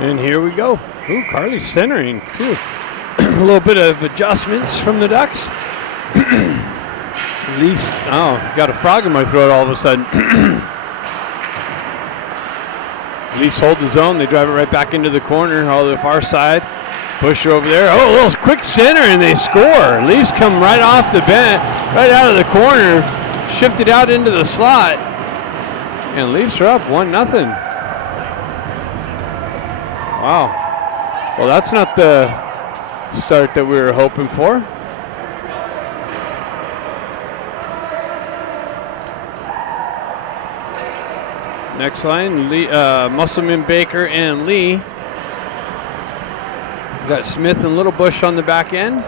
And here we go. Ooh, Carly's centering too. A little bit of adjustments from the Ducks. Leafs, got a frog in my throat all of a sudden. Leafs hold the zone. They drive it right back into the corner, all the far side. Busher over there. Oh, a little quick center, and they score. Leafs come right off the bench, right out of the corner, shifted out into the slot. And Leafs are up 1-0. Wow. Well, that's not the start that we were hoping for. Next line, Musselman, Baker, and Lee. Got Smith and Little Bush on the back end.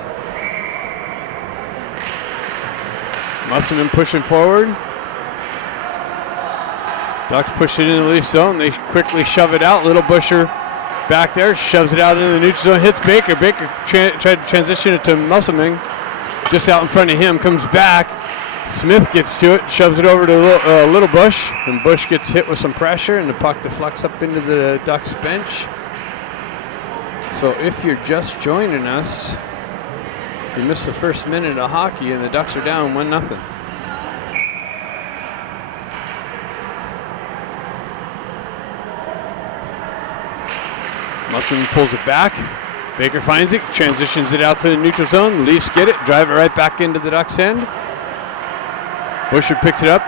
Musselman pushing forward. Ducks push it in the Leaf zone. They quickly shove it out. Little Busher back there, shoves it out into the neutral zone, hits Baker. Baker tried to transition it to Musselman. Just out in front of him, comes back. Smith gets to it, shoves it over to Little Bush, and Bush gets hit with some pressure, and the puck deflects up into the Ducks bench. So if you're just joining us, you missed the first minute of hockey, and the Ducks are down 1-0. Musselman pulls it back. Baker finds it, transitions it out to the neutral zone. The Leafs get it, drive it right back into the Ducks' end. Busher picks it up,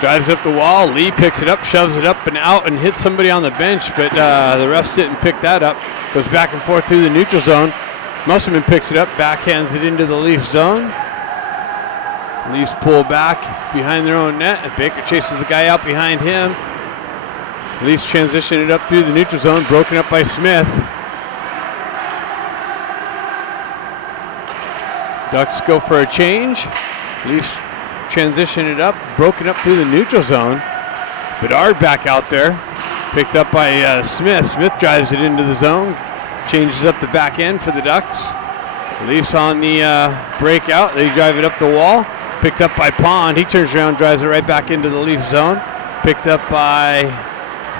drives up the wall. Lee picks it up, shoves it up and out, and hits somebody on the bench, but the refs didn't pick that up. Goes back and forth through the neutral zone. Musselman picks it up, backhands it into the Leaf zone. Leafs pull back behind their own net, and Baker chases the guy out behind him. Leafs transition it up through the neutral zone, broken up by Smith. Ducks go for a change. Leafs transition it up, broken up through the neutral zone. Bedard back out there, picked up by Smith. Smith drives it into the zone, changes up the back end for the Ducks. Leafs on the breakout. They drive it up the wall, picked up by Pond. He turns around, drives it right back into the Leaf zone. Picked up by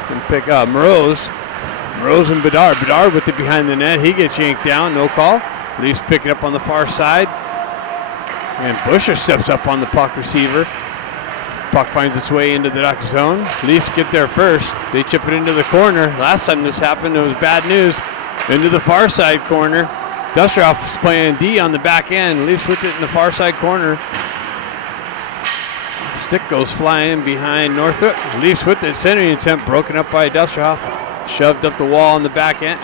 Moroz. Moroz and Bedard. Bedard with it behind the net. He gets yanked down, no call. Leafs pick it up on the far side. And Busher steps up on the puck receiver. Puck finds its way into the Ducks zone. Leafs get there first. They chip it into the corner. Last time this happened, it was bad news. Into the far side corner. Dustroff's playing D on the back end. Leafs with it in the far side corner. Stick goes flying behind Northrop. Leafs with it. Centering attempt broken up by Dustroff. Shoved up the wall on the backhand.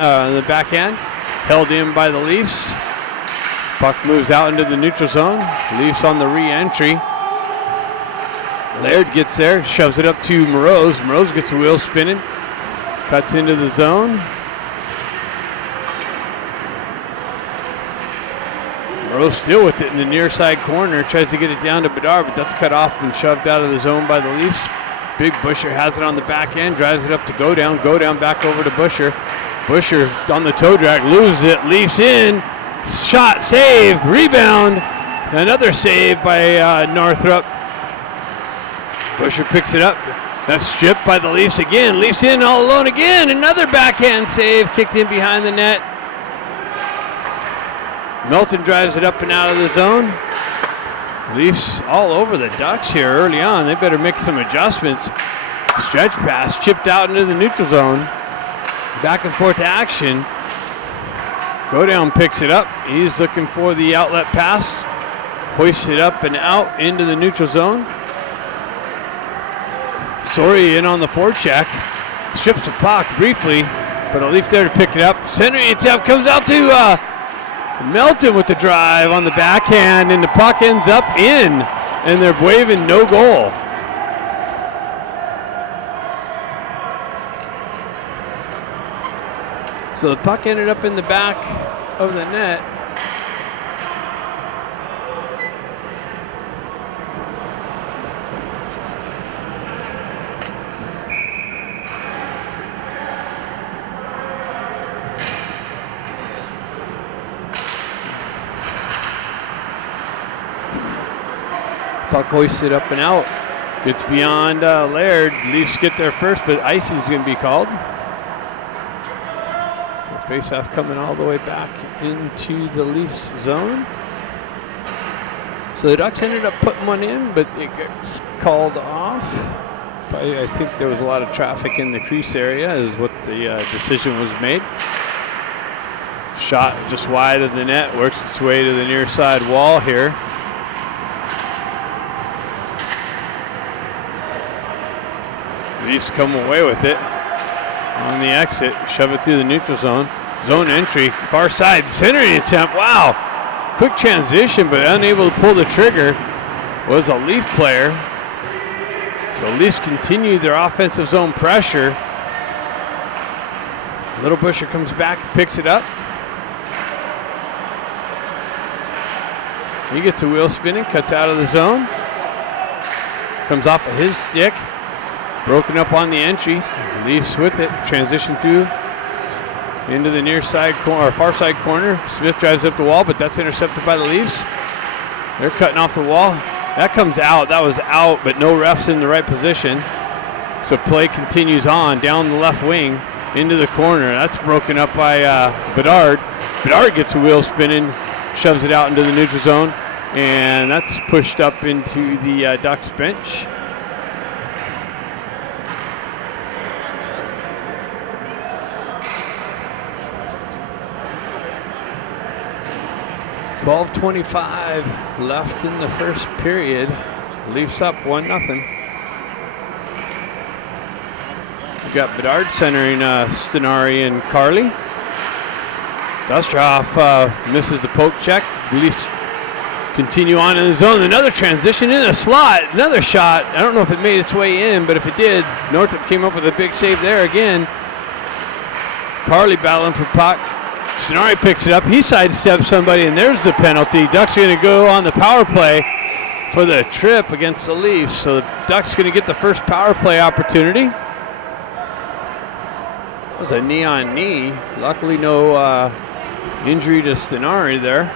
Held in by the Leafs. Puck moves out into the neutral zone. Leafs on the re-entry. Laird gets there, shoves it up to Moroz. Moroz gets the wheel spinning. Cuts into the zone. Moroz still with it in the near side corner. Tries to get it down to Bedard, but that's cut off and shoved out of the zone by the Leafs. Big Busher has it on the back end. Drives it up to go down. Go down back over to Busher. Busher on the toe drag. Loses it. Leafs in. Shot, save, rebound. Another save by Northrop. Busher picks it up. That's stripped by the Leafs again. Leafs in all alone again. Another backhand save kicked in behind the net. Melton drives it up and out of the zone. Leafs all over the Ducks here early on. They better make some adjustments. Stretch pass chipped out into the neutral zone. Back and forth action. Go down picks it up. He's looking for the outlet pass. Hoists it up and out into the neutral zone. Sorry in on the forecheck. Strips the puck briefly, but a Leaf there to pick it up. Centering attempt comes out to Melton with the drive on the backhand, and the puck ends up in, and they're waving no goal. So the puck ended up in the back of the net. Puck hoisted up and out. Gets beyond Laird. Leafs get there first, but icing's going to be called. Face-off coming all the way back into the Leafs zone. So the Ducks ended up putting one in, but it gets called off. I think there was a lot of traffic in the crease area is what the decision was made. Shot just wide of the net, works its way to the near side wall here. Leafs come away with it on the exit, shove it through the neutral zone. Zone entry, far side, centering attempt, wow. Quick transition, but unable to pull the trigger was a Leaf player. So Leafs continue their offensive zone pressure. Little Busher comes back, picks it up. He gets a wheel spinning, cuts out of the zone. Comes off of his stick. Broken up on the entry. Leafs with it, transition through into the near side corner, or far side corner. Smith drives up the wall, but that's intercepted by the Leafs. They're cutting off the wall. That comes out. That was out, but no refs in the right position. So play continues on down the left wing into the corner. That's broken up by Bedard. Bedard gets a wheel spinning, shoves it out into the neutral zone, and that's pushed up into the Ducks bench. .25 left in the first period. Leafs up 1-0. We've got Bedard centering Stenari and Carly. Dustrov misses the poke check. Leafs continue on in the zone. Another transition in the slot. Another shot. I don't know if it made its way in, but if it did, Northrop came up with a big save there again. Carly battling for puck. Stenari picks it up. He sidesteps somebody, and there's the penalty. Ducks are going to go on the power play for the trip against the Leafs. So the Ducks going to get the first power play opportunity. That was a knee-on-knee. Luckily, no injury to Stenari there.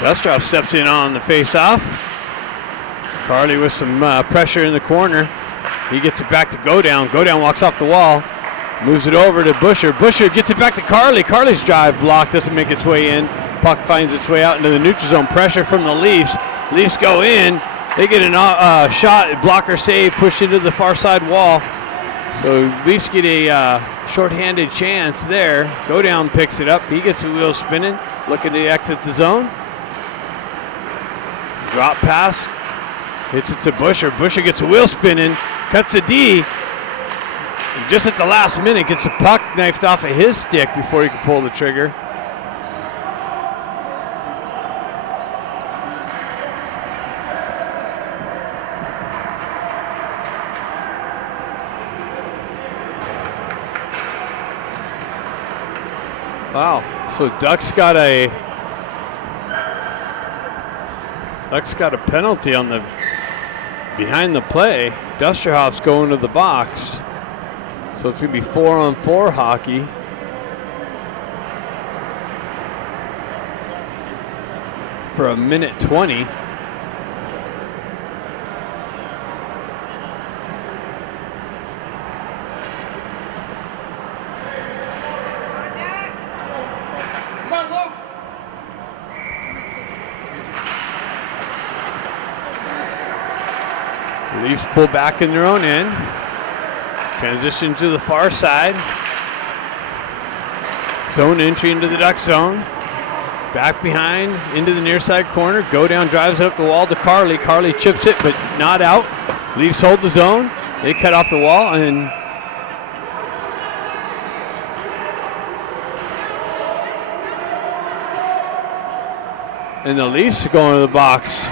Dustrov steps in on the face-off. Carly with some pressure in the corner. He gets it back to Godown. Godown walks off the wall, moves it over to Busher. Busher gets it back to Carly. Carly's drive block doesn't make its way in. Puck finds its way out into the neutral zone. Pressure from the Leafs. Leafs go in. They get a shot, blocker save, pushed into the far side wall. So Leafs get a shorthanded chance there. Godown picks it up. He gets the wheel spinning, looking to exit the zone. Drop pass, hits it to Busher. Busher gets a wheel spinning, cuts the D, and just at the last minute gets the puck knifed off of his stick before he can pull the trigger. Wow, so Ducks got a penalty on the behind the play. Dusterhoff's going to the box. So it's going to be 4-on-4 hockey. For 1:20. Leafs pull back in their own end. Transition to the far side. Zone entry into the Duck zone. Back behind into the near side corner. Godown drives it up the wall to Carly. Carly chips it, but not out. Leafs hold the zone. They cut off the wall, and the Leafs are going to the box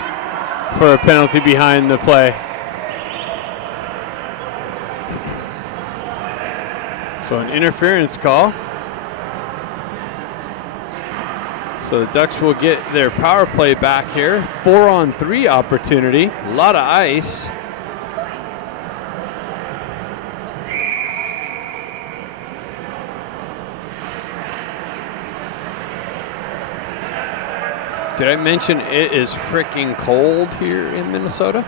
for a penalty behind the play. So an interference call. So the Ducks will get their power play back here. 4-on-3 opportunity. A lot of ice. Did I mention it is freaking cold here in Minnesota?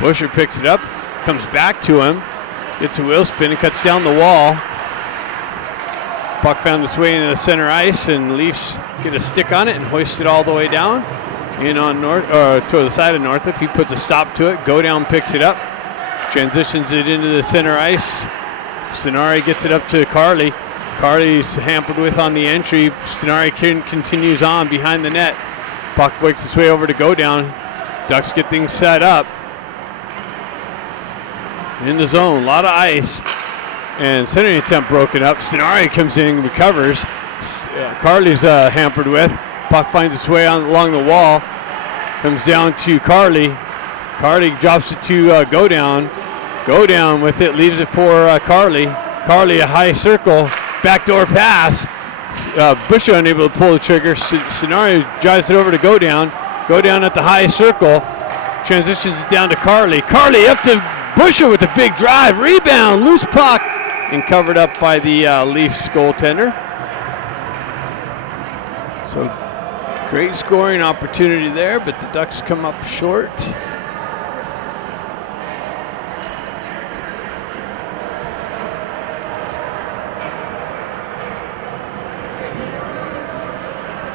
Busher picks it up, comes back to him, gets a wheel spin and cuts down the wall. Puck found its way into the center ice, and Leafs get a stick on it and hoist it all the way down. In on to the side of Northup. He puts a stop to it. Go down picks it up, transitions it into the center ice. Stenari gets it up to Carly. Carly's hampered with on the entry. Stenari continues on behind the net. Puck works its way over to go down. Ducks get things set up. In the zone, a lot of ice. And centering attempt broken up. Stenari comes in and recovers. Carly's hampered with. Puck finds its way along the wall. Comes down to Carly. Carly drops it to Go Down. Go Down with it, leaves it for Carly. Carly, a high circle. Backdoor pass. Busher unable to pull the trigger. Stenari drives it over to Go Down. Go Down at the high circle. Transitions it down to Carly. Carly up to Busher with a big drive. Rebound. Loose puck. And covered up by the Leafs goaltender. So great scoring opportunity there, but the Ducks come up short.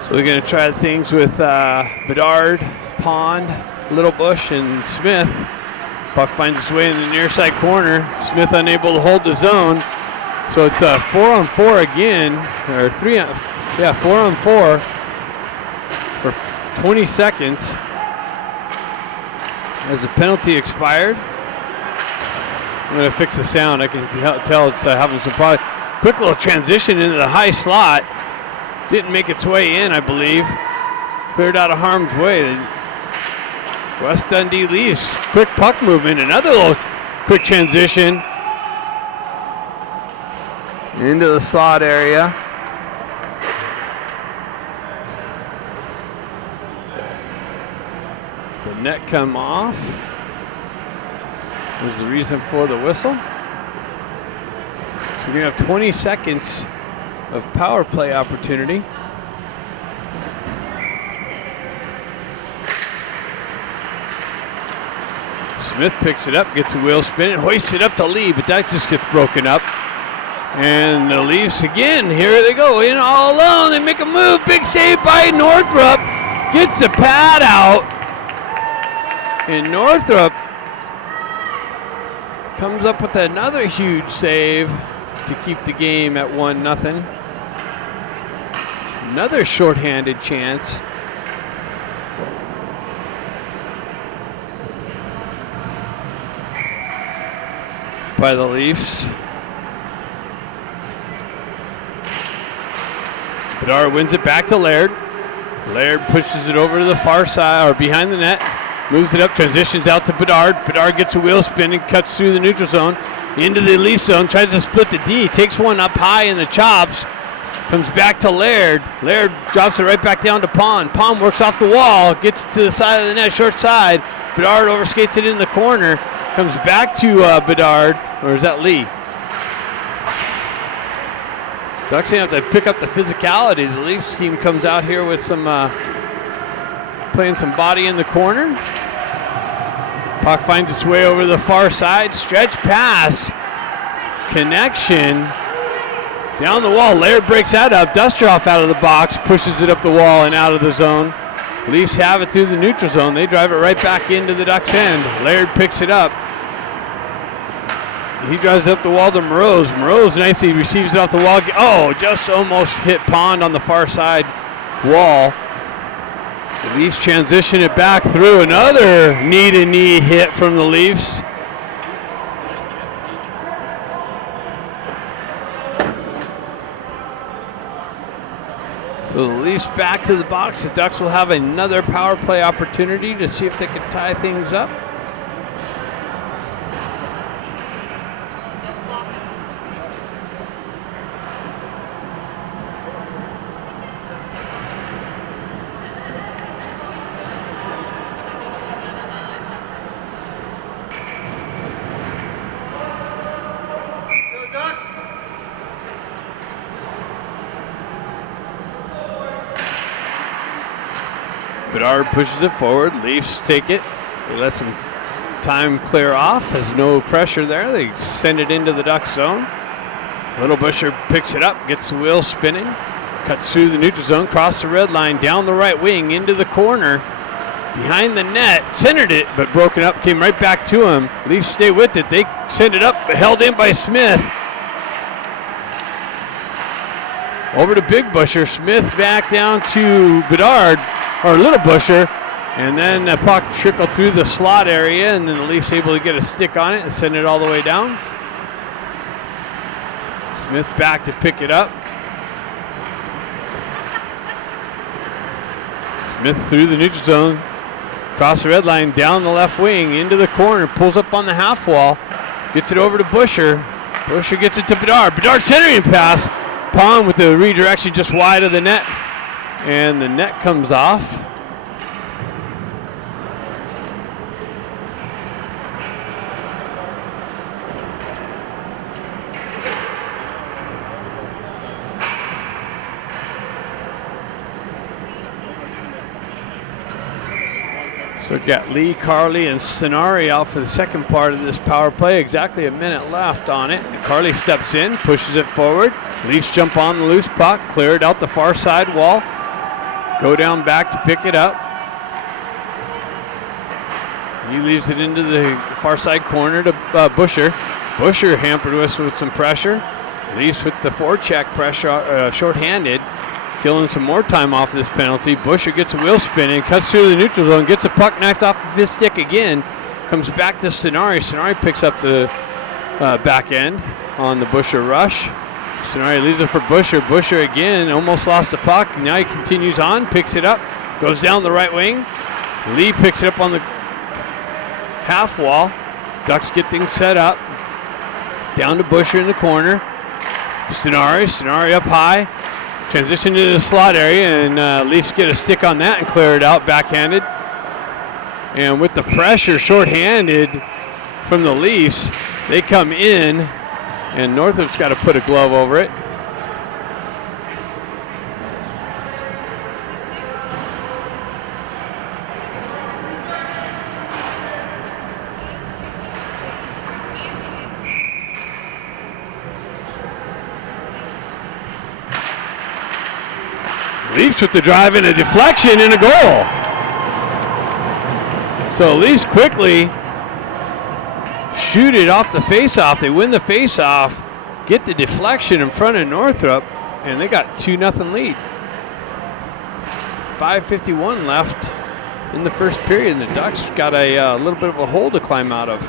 So they're going to try things with Bedard, Pond, Little Bush, and Smith. Puck finds its way in the near side corner. Smith unable to hold the zone. So it's 4-on-4 again, or 4-on-4 for 20 seconds as the penalty expired. I'm going to fix the sound. I can tell it's having some problems. Quick little transition into the high slot. Didn't make its way in, I believe. Cleared out of harm's way. Westdundee Leafs, quick puck movement. Another little quick transition into the slot area. The net come off was the reason for the whistle. So we're going to have 20 seconds of power play opportunity. Smith picks it up, gets a wheel spin, and hoists it up to Lee, but that just gets broken up. And the Leafs again, here they go, in all alone. They make a move, big save by Northup. Gets the pad out. And Northup comes up with another huge save to keep the game at 1-0. Another shorthanded chance. By the Leafs. Bedard wins it back to Laird. Laird pushes it over to the far side, or behind the net. Moves it up, transitions out to Bedard. Bedard gets a wheel spin and cuts through the neutral zone. Into the Leaf zone, tries to split the D. Takes one up high in the chops. Comes back to Laird. Laird drops it right back down to Pond. Pond works off the wall, gets to the side of the net, short side. Bedard overskates it in the corner. Comes back to Bedard, or is that Lee? Ducks have to pick up the physicality. The Leafs team comes out here with some, playing some body in the corner. Puck finds its way over the far side. Stretch pass. Connection. Down the wall. Laird breaks that up. Dustoff out of the box. Pushes it up the wall and out of the zone. Leafs have it through the neutral zone. They drive it right back into the Ducks' end. Laird picks it up. He drives up the wall to Moroz. Moroz nicely receives it off the wall. Oh, just almost hit Pond on the far side wall. The Leafs transition it back through. Another knee-to-knee hit from the Leafs. So the Leafs back to the box. The Ducks will have another power play opportunity to see if they can tie things up. Bedard pushes it forward. Leafs take it. They let some time clear off. There's no pressure there. They send it into the Ducks zone. Little Busher picks it up, gets the wheel spinning, cuts through the neutral zone, cross the red line, down the right wing, into the corner, behind the net, centered it, but broken up, came right back to him. Leafs stay with it. They send it up, held in by Smith. Over to Big Busher. Smith back down to Bedard, or Little Busher, and then the puck trickled through the slot area, and then the Leafs able to get a stick on it and send it all the way down. Smith back to pick it up. Smith through the neutral zone, across the red line, down the left wing, into the corner, pulls up on the half wall, gets it over to Busher. Busher gets it to Bedard. Bedard centering pass. Pond with the redirection just wide of the net, and the net comes off. So we've got Lee, Carley, and Sonari out for the second part of this power play. Exactly a minute left on it. Carley steps in, pushes it forward. Leafs jump on the loose puck, clear it out the far side wall. Go down back to pick it up. He leaves it into the far side corner to Busher. Busher hampered us with some pressure. Leafs with the forecheck pressure, shorthanded. Killing some more time off this penalty. Busher gets a wheel spin and cuts through the neutral zone, gets a puck knocked off of his stick again, comes back to Sonari. Sonari picks up the back end on the Busher rush. Sonari leaves it for Busher. Busher again almost lost the puck. Now he continues on, picks it up, goes down the right wing. Lee picks it up on the half wall. Ducks get things set up. Down to Busher in the corner. Sonari up high. Transition to the slot area, and Leafs get a stick on that and clear it out backhanded. And with the pressure shorthanded from the Leafs, they come in, and Northrop's got to put a glove over it. Leafs with the drive and a deflection and a goal. So Leafs quickly shoot it off the faceoff. They win the faceoff, get the deflection in front of Northrop, and they got 2-0 lead. 5:51 left in the first period, and the Ducks got a little bit of a hole to climb out of.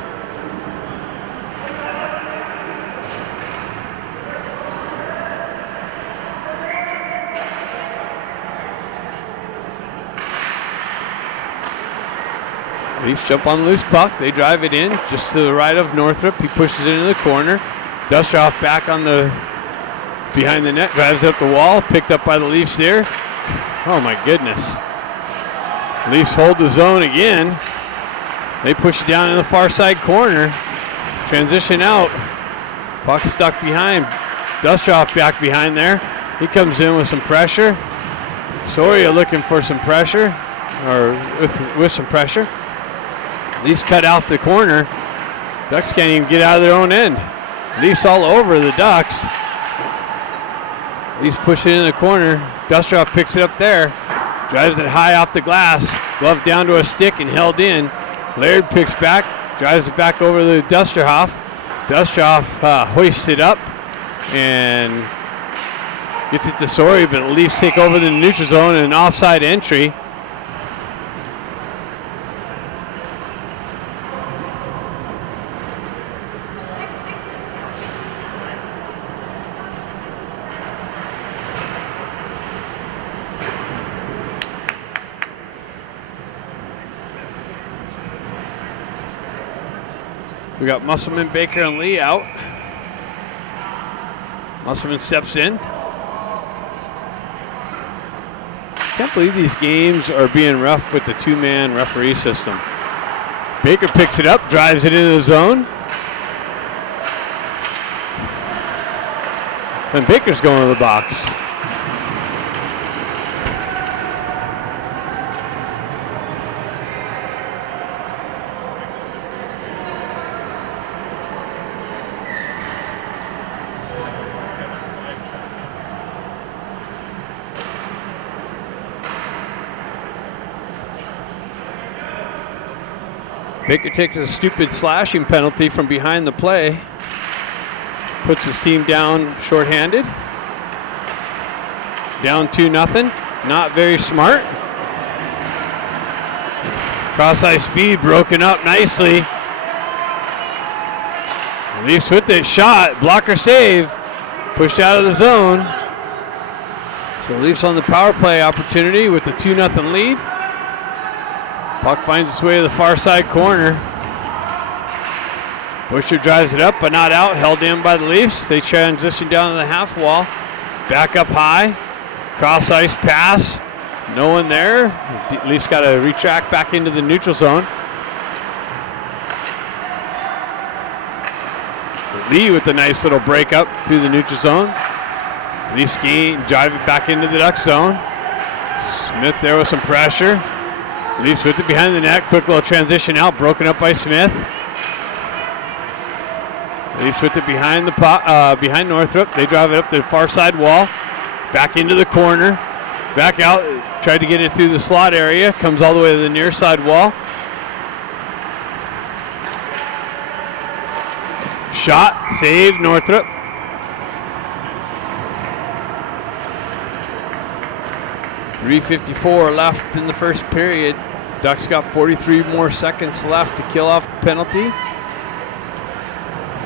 Leafs jump on the loose puck. They drive it in just to the right of Northrop. He pushes it into the corner. Dustrov back on the behind the net, drives up the wall. Picked up by the Leafs there. Oh my goodness. Leafs hold the zone again. They push it down in the far side corner. Transition out. Puck stuck behind. Dustrov back behind there. He comes in with some pressure. Soria looking for some pressure, or with some pressure. Leafs cut off the corner. Ducks can't even get out of their own end. Leafs all over the Ducks. Leafs push it in the corner. Dustrov picks it up there. Drives it high off the glass. Glove down to a stick and held in. Laird picks back. Drives it back over to Dustrov. Dustrov hoists it up and gets it to Soria, but the Leafs take over the neutral zone and an offside entry. We got Musselman, Baker, and Lee out. Musselman steps in. Can't believe these games are being rough with the two-man referee system. Baker picks it up, drives it into the zone. And Baker's going to the box. Baker takes a stupid slashing penalty from behind the play. Puts his team down shorthanded. Down 2-0. Not very smart. Cross ice feed broken up nicely. Leafs with it. Shot. Blocker save. Pushed out of the zone. So Leafs on the power play opportunity with the 2-0 lead. Puck finds its way to the far side corner. Busher drives it up, but not out. Held in by the Leafs. They transition down to the half wall. Back up high. Cross ice pass. No one there. Leafs got to retract back into the neutral zone. Lee with a nice little break up through the neutral zone. Leafs drive it back into the Duck zone. Smith there with some pressure. Leafs with it behind the net. Quick little transition out. Broken up by Smith. Leafs with it behind behind Northrop. They drive it up the far side wall. Back into the corner. Back out. Tried to get it through the slot area. Comes all the way to the near side wall. Shot. Save Northrop. .354 left in the first period. Ducks got 43 more seconds left to kill off the penalty.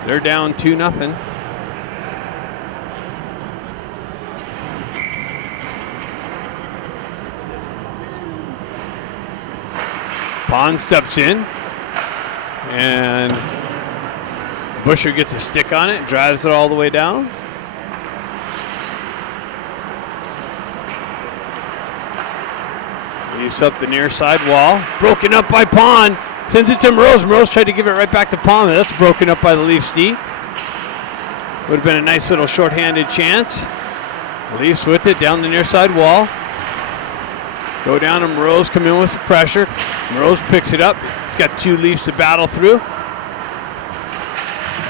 They're down 2-0. Pond steps in, and Busher gets a stick on it, drives it all the way down. Leaves up the near side wall. Broken up by Pond. Sends it to Moroz. Moroz tried to give it right back to Pond. That's broken up by the Leafs D. Would have been a nice little shorthanded chance. Leafs with it down the near side wall. Go down and Moroz come in with some pressure. Moroz picks it up. He's got two Leafs to battle through.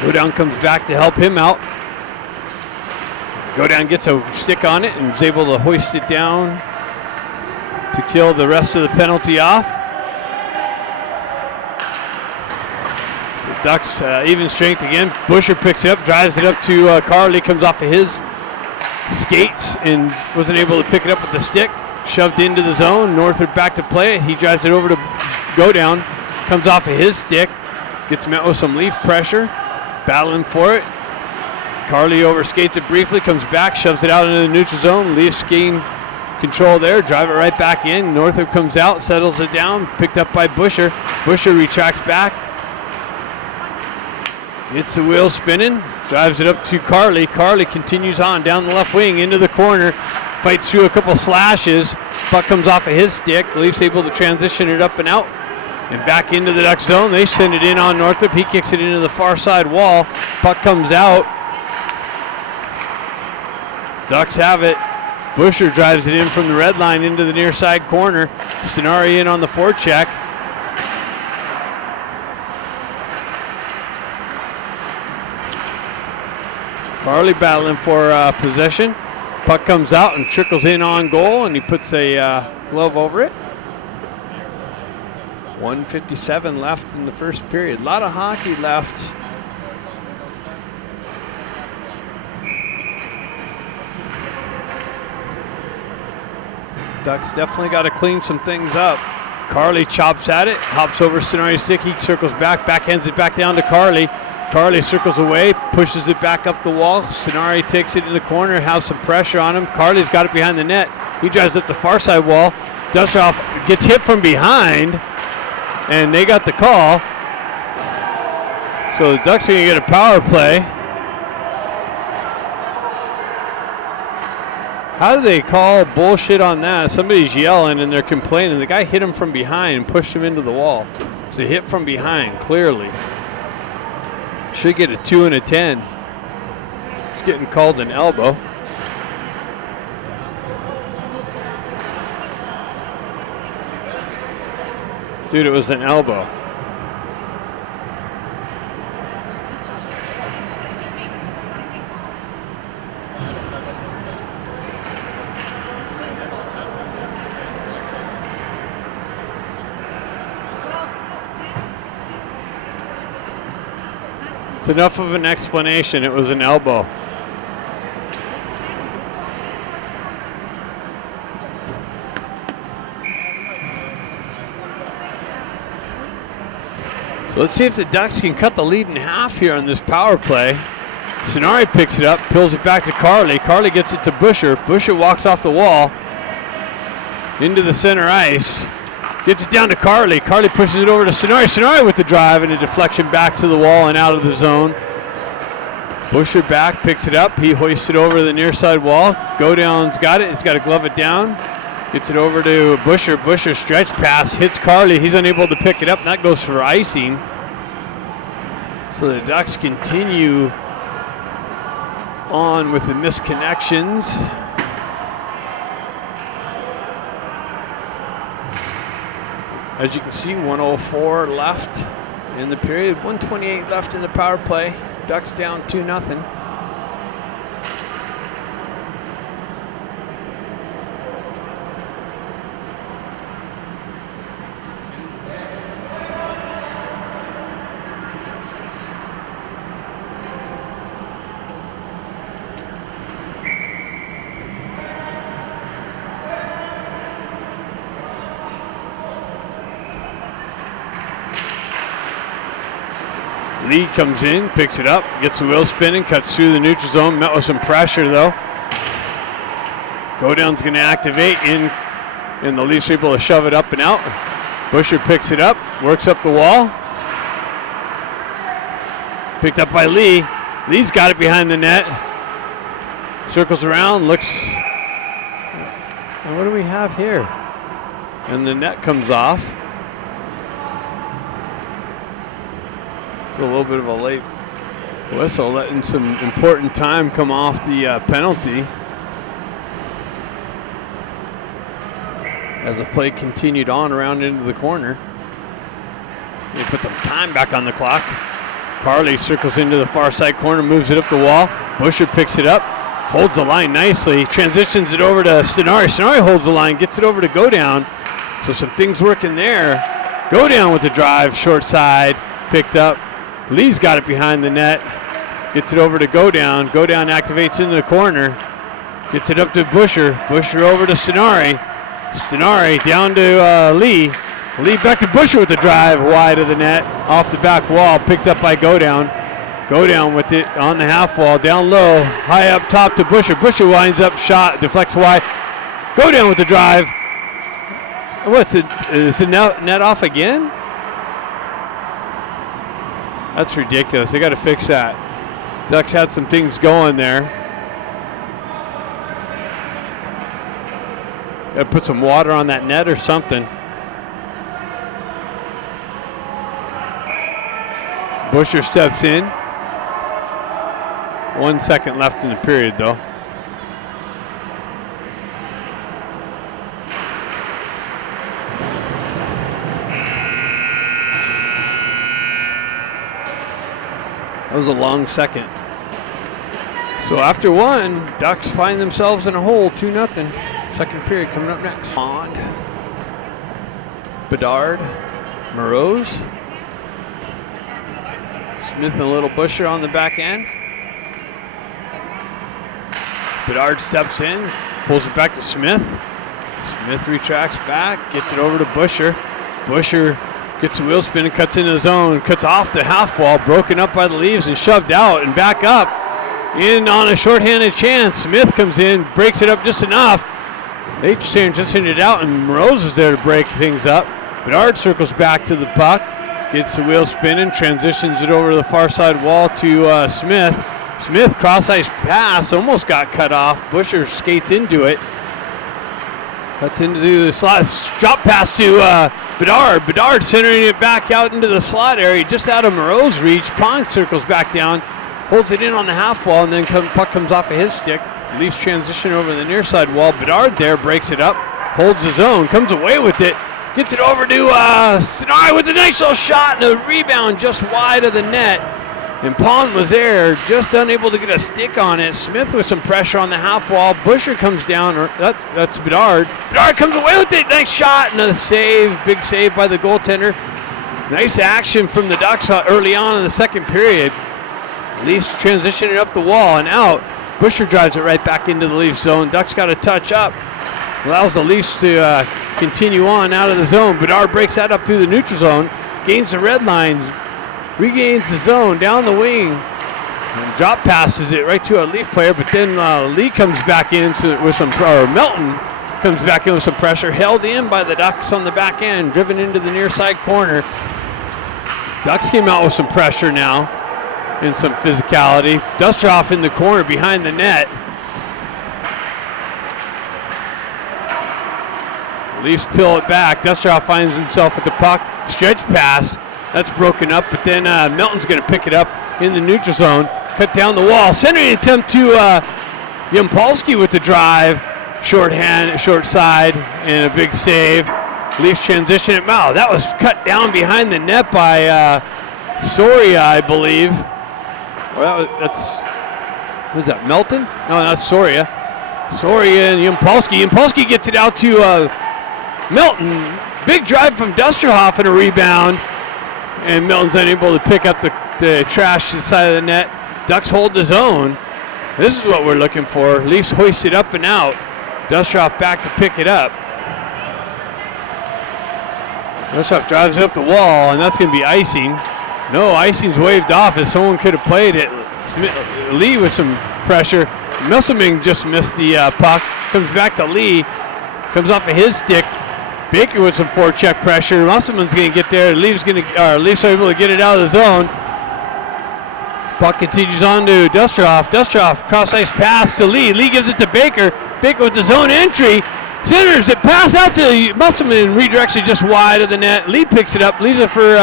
Go down comes back to help him out. Go down gets a stick on it and is able to hoist it down to kill the rest of the penalty off. So Ducks even strength again. Busher picks it up, drives it up to Carly, comes off of his skates and wasn't able to pick it up with the stick. Shoved into the zone. Northrop back to play it. He drives it over to go down. Comes off of his stick. Gets met with some Leaf pressure. Battling for it. Carly over skates it briefly. Comes back. Shoves it out into the neutral zone. Leafs gain control there. Drive it right back in. Northrop comes out. Settles it down. Picked up by Busher. Busher retracts back. Gets the wheel spinning. Drives it up to Carly. Carly continues on down the left wing into the corner. Fights through a couple slashes. Puck comes off of his stick. Leafs able to transition it up and out. And back into the Duck zone. They send it in on Northrop. He kicks it into the far side wall. Puck comes out. Ducks have it. Busher drives it in from the red line into the near side corner. Stenari in on the forecheck. Carly battling for possession. Puck comes out and trickles in on goal, and he puts a glove over it. 1:57 left in the first period. A lot of hockey left. Ducks definitely got to clean some things up. Carly chops at it, hops over Stenari's stick. He circles back, backhands it back down to Carly. Carly circles away, pushes it back up the wall. Stenari takes it in the corner, has some pressure on him. Carly's got it behind the net. He drives up the far side wall. Dustoff gets hit from behind, and they got the call. So the Ducks are going to get a power play. How do they call bullshit on that? Somebody's yelling and they're complaining. The guy hit him from behind and pushed him into the wall. It's a hit from behind, clearly. Should get a 2 and a 10. It's getting called an elbow. Dude, it was an elbow. It's enough of an explanation. It was an elbow. So let's see if the Ducks can cut the lead in half here on this power play. Sonari picks it up, pulls it back to Carly. Carly gets it to Busher. Busher walks off the wall into the center ice. Gets it down to Carly. Carly pushes it over to Sonari. Sonari with the drive and a deflection back to the wall and out of the zone. Busher back, picks it up. He hoists it over the near side wall. Go down's got it. He's got to glove it down. Gets it over to Busher. Busher stretch pass, hits Carly. He's unable to pick it up, and that goes for icing. So the Ducks continue on with the misconnections. As you can see, 1:04 left in the period, 1:28 left in the power play. Ducks down 2-0. Lee comes in, picks it up, gets the wheel spinning, cuts through the neutral zone, met with some pressure though. Go down's going to activate in, and the Leafs are able to shove it up and out. Busher picks it up, works up the wall. Picked up by Lee. Lee's got it behind the net. Circles around, looks. And what do we have here? And the net comes off. A little bit of a late whistle, letting some important time come off the penalty as the play continued on around into the corner. They put some time back on the clock. Carly circles into the far side corner, moves it up the wall. Busher picks it up, holds the line nicely, transitions it over to Stenari. Stenari holds the line, gets it over to Go Down. So some things working there. Go Down with the drive, short side, picked up. Lee's got it behind the net. Gets it over to Go Down. Go Down activates into the corner. Gets it up to Busher. Busher over to Stenari. Stenari down to Lee. Lee back to Busher with the drive wide of the net. Off the back wall. Picked up by Go Down. Go Down with it on the half wall. Down low. High up top to Busher. Busher winds up shot. Deflects wide. Go Down with the drive. What's it? Is the net off again? That's ridiculous. They got to fix that. Ducks had some things going there. Got to put some water on that net or something. Busher steps in. 1 second left in the period, though. That was a long second. So after one, Ducks find themselves in a hole, 2-0. Second period coming up next. Pond, Bedard, Moroz, Smith and a little Busher on the back end. Bedard steps in, pulls it back to Smith. Smith retracts back, gets it over to Busher. Busher gets the wheel spin and cuts into the zone, cuts off the half wall, broken up by the Leafs and shoved out and back up. In on a shorthanded chance. Smith comes in, breaks it up just enough. They transition it out, and Moroz is there to break things up. Bedard circles back to the puck, gets the wheel spinning, transitions it over to the far side wall to Smith. Smith cross-ice pass, almost got cut off. Busher skates into it. Cuts into the slot, drop pass to Bedard. Bedard centering it back out into the slot area, just out of Moreau's reach. Pond circles back down, holds it in on the half wall, and then puck comes off of his stick. Leafs transition over the near side wall. Bedard there breaks it up, holds his own, comes away with it, gets it over to Sonari with a nice little shot and a rebound just wide of the net. And Pond was there, just unable to get a stick on it. Smith with some pressure on the half wall. Busher comes down, that's Bedard. Bedard comes away with it, nice shot and a save, big save by the goaltender. Nice action from the Ducks early on in the second period. Leafs transitioning up the wall and out. Busher drives it right back into the Leafs zone. Ducks got a touch up. Allows the Leafs to continue on out of the zone. Bedard breaks that up through the neutral zone. Gains the red lines. Regains the zone down the wing. And drop passes it right to a Leaf player. But then Lee comes back in with some, or Melton comes back in with some pressure. Held in by the Ducks on the back end. Driven into the near side corner. Ducks came out with some pressure now and some physicality. Dustrov in the corner behind the net. Leafs peel it back. Dustrov finds himself with the puck. Stretch pass. That's broken up, but then Melton's going to pick it up in the neutral zone. Cut down the wall. Centering attempt to Yampolsky with the drive. Short hand, short side, and a big save. Leafs transition it. Wow, that was cut down behind the net by Soria, I believe. Well, was that Melton? No, that's Soria. Soria and Yampolsky. Yampolsky gets it out to Melton. Big drive from Dusterhoff and a rebound. And Melton's unable to pick up the trash inside of the net. Ducks hold the zone. This is what we're looking for. Leafs hoist it up and out. Dusterhoff back to pick it up. Dusterhoff drives up the wall, and that's going to be icing. No, icing's waved off as someone could have played it. Lee with some pressure. Musselman just missed the puck. Comes back to Lee. Comes off of his stick. Baker with some forecheck pressure. Musselman's going to get there. Leafs are able to get it out of the zone. Puck continues on to Dustrov. Dustrov cross ice pass to Lee. Lee gives it to Baker. Baker with the zone entry. Centers it. Pass out to Musselman. Redirection just wide of the net. Lee picks it up. Leaves it for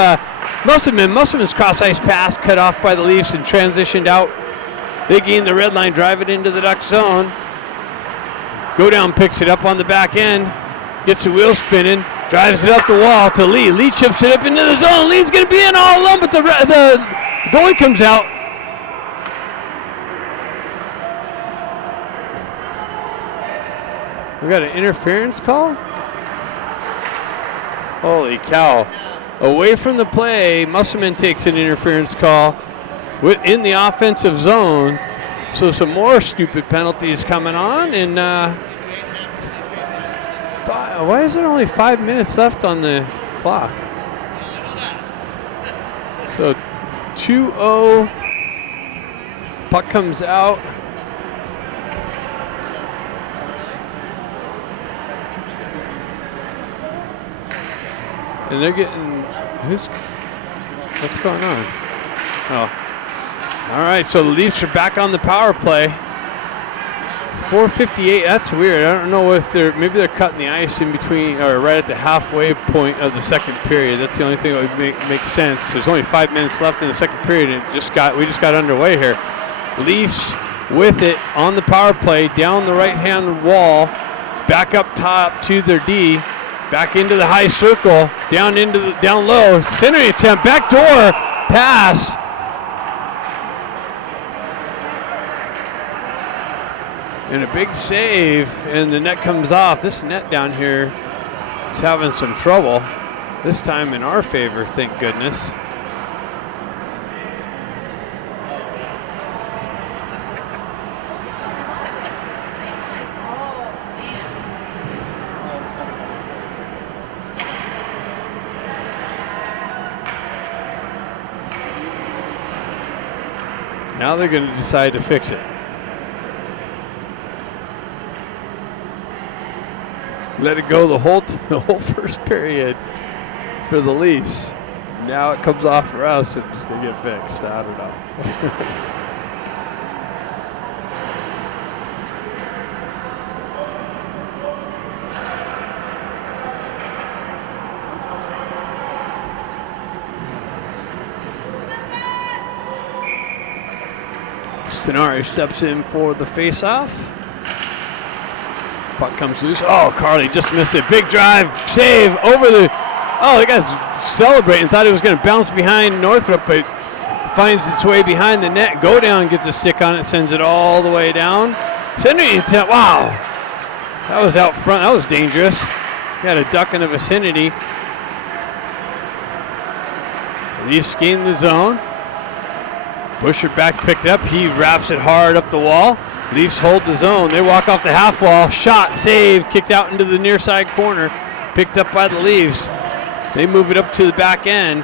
Musselman. Musselman's cross ice pass cut off by the Leafs and transitioned out. They gain the red line. Drive it into the Duck zone. Go down picks it up on the back end. Gets the wheel spinning. Drives it up the wall to Lee. Lee chips it up into the zone. Lee's going to be in all alone, but the goalie comes out. We got an interference call? Holy cow. Away from the play, Musselman takes an interference call in the offensive zone. So some more stupid penalties coming on. And why is there only 5 minutes left on the clock? So 2-0. Puck comes out. And they're getting, what's going on? Oh, all right, so the Leafs are back on the power play. 4:58, that's weird. I don't know if maybe they're cutting the ice in between, or right at the halfway point of the second period. That's the only thing that would make sense. There's only 5 minutes left in the second period, and we just got underway here. Leafs with it on the power play, down the right-hand wall, back up top to their D. Back into the high circle, down low, centering attempt, backdoor pass. And a big save, and the net comes off. This net down here is having some trouble. This time in our favor, thank goodness. Now they're going to decide to fix it. Let it go the whole first period for the Leafs. Now it comes off for us and it's going to get fixed. I don't know. Stenari steps in for the face-off. Puck comes loose. Oh, Carly just missed it. Big drive, save over the. Oh, the guy's celebrating. Thought he was going to bounce behind Northrop, but finds its way behind the net. Go down, gets a stick on it, sends it all the way down. Centering intent. Wow, that was out front. That was dangerous. Got a duck in the vicinity. Leafs gain the zone. Busher back to pick it up. He wraps it hard up the wall. Leafs hold the zone. They walk off the half wall. Shot, save, kicked out into the near side corner. Picked up by the Leafs. They move it up to the back end.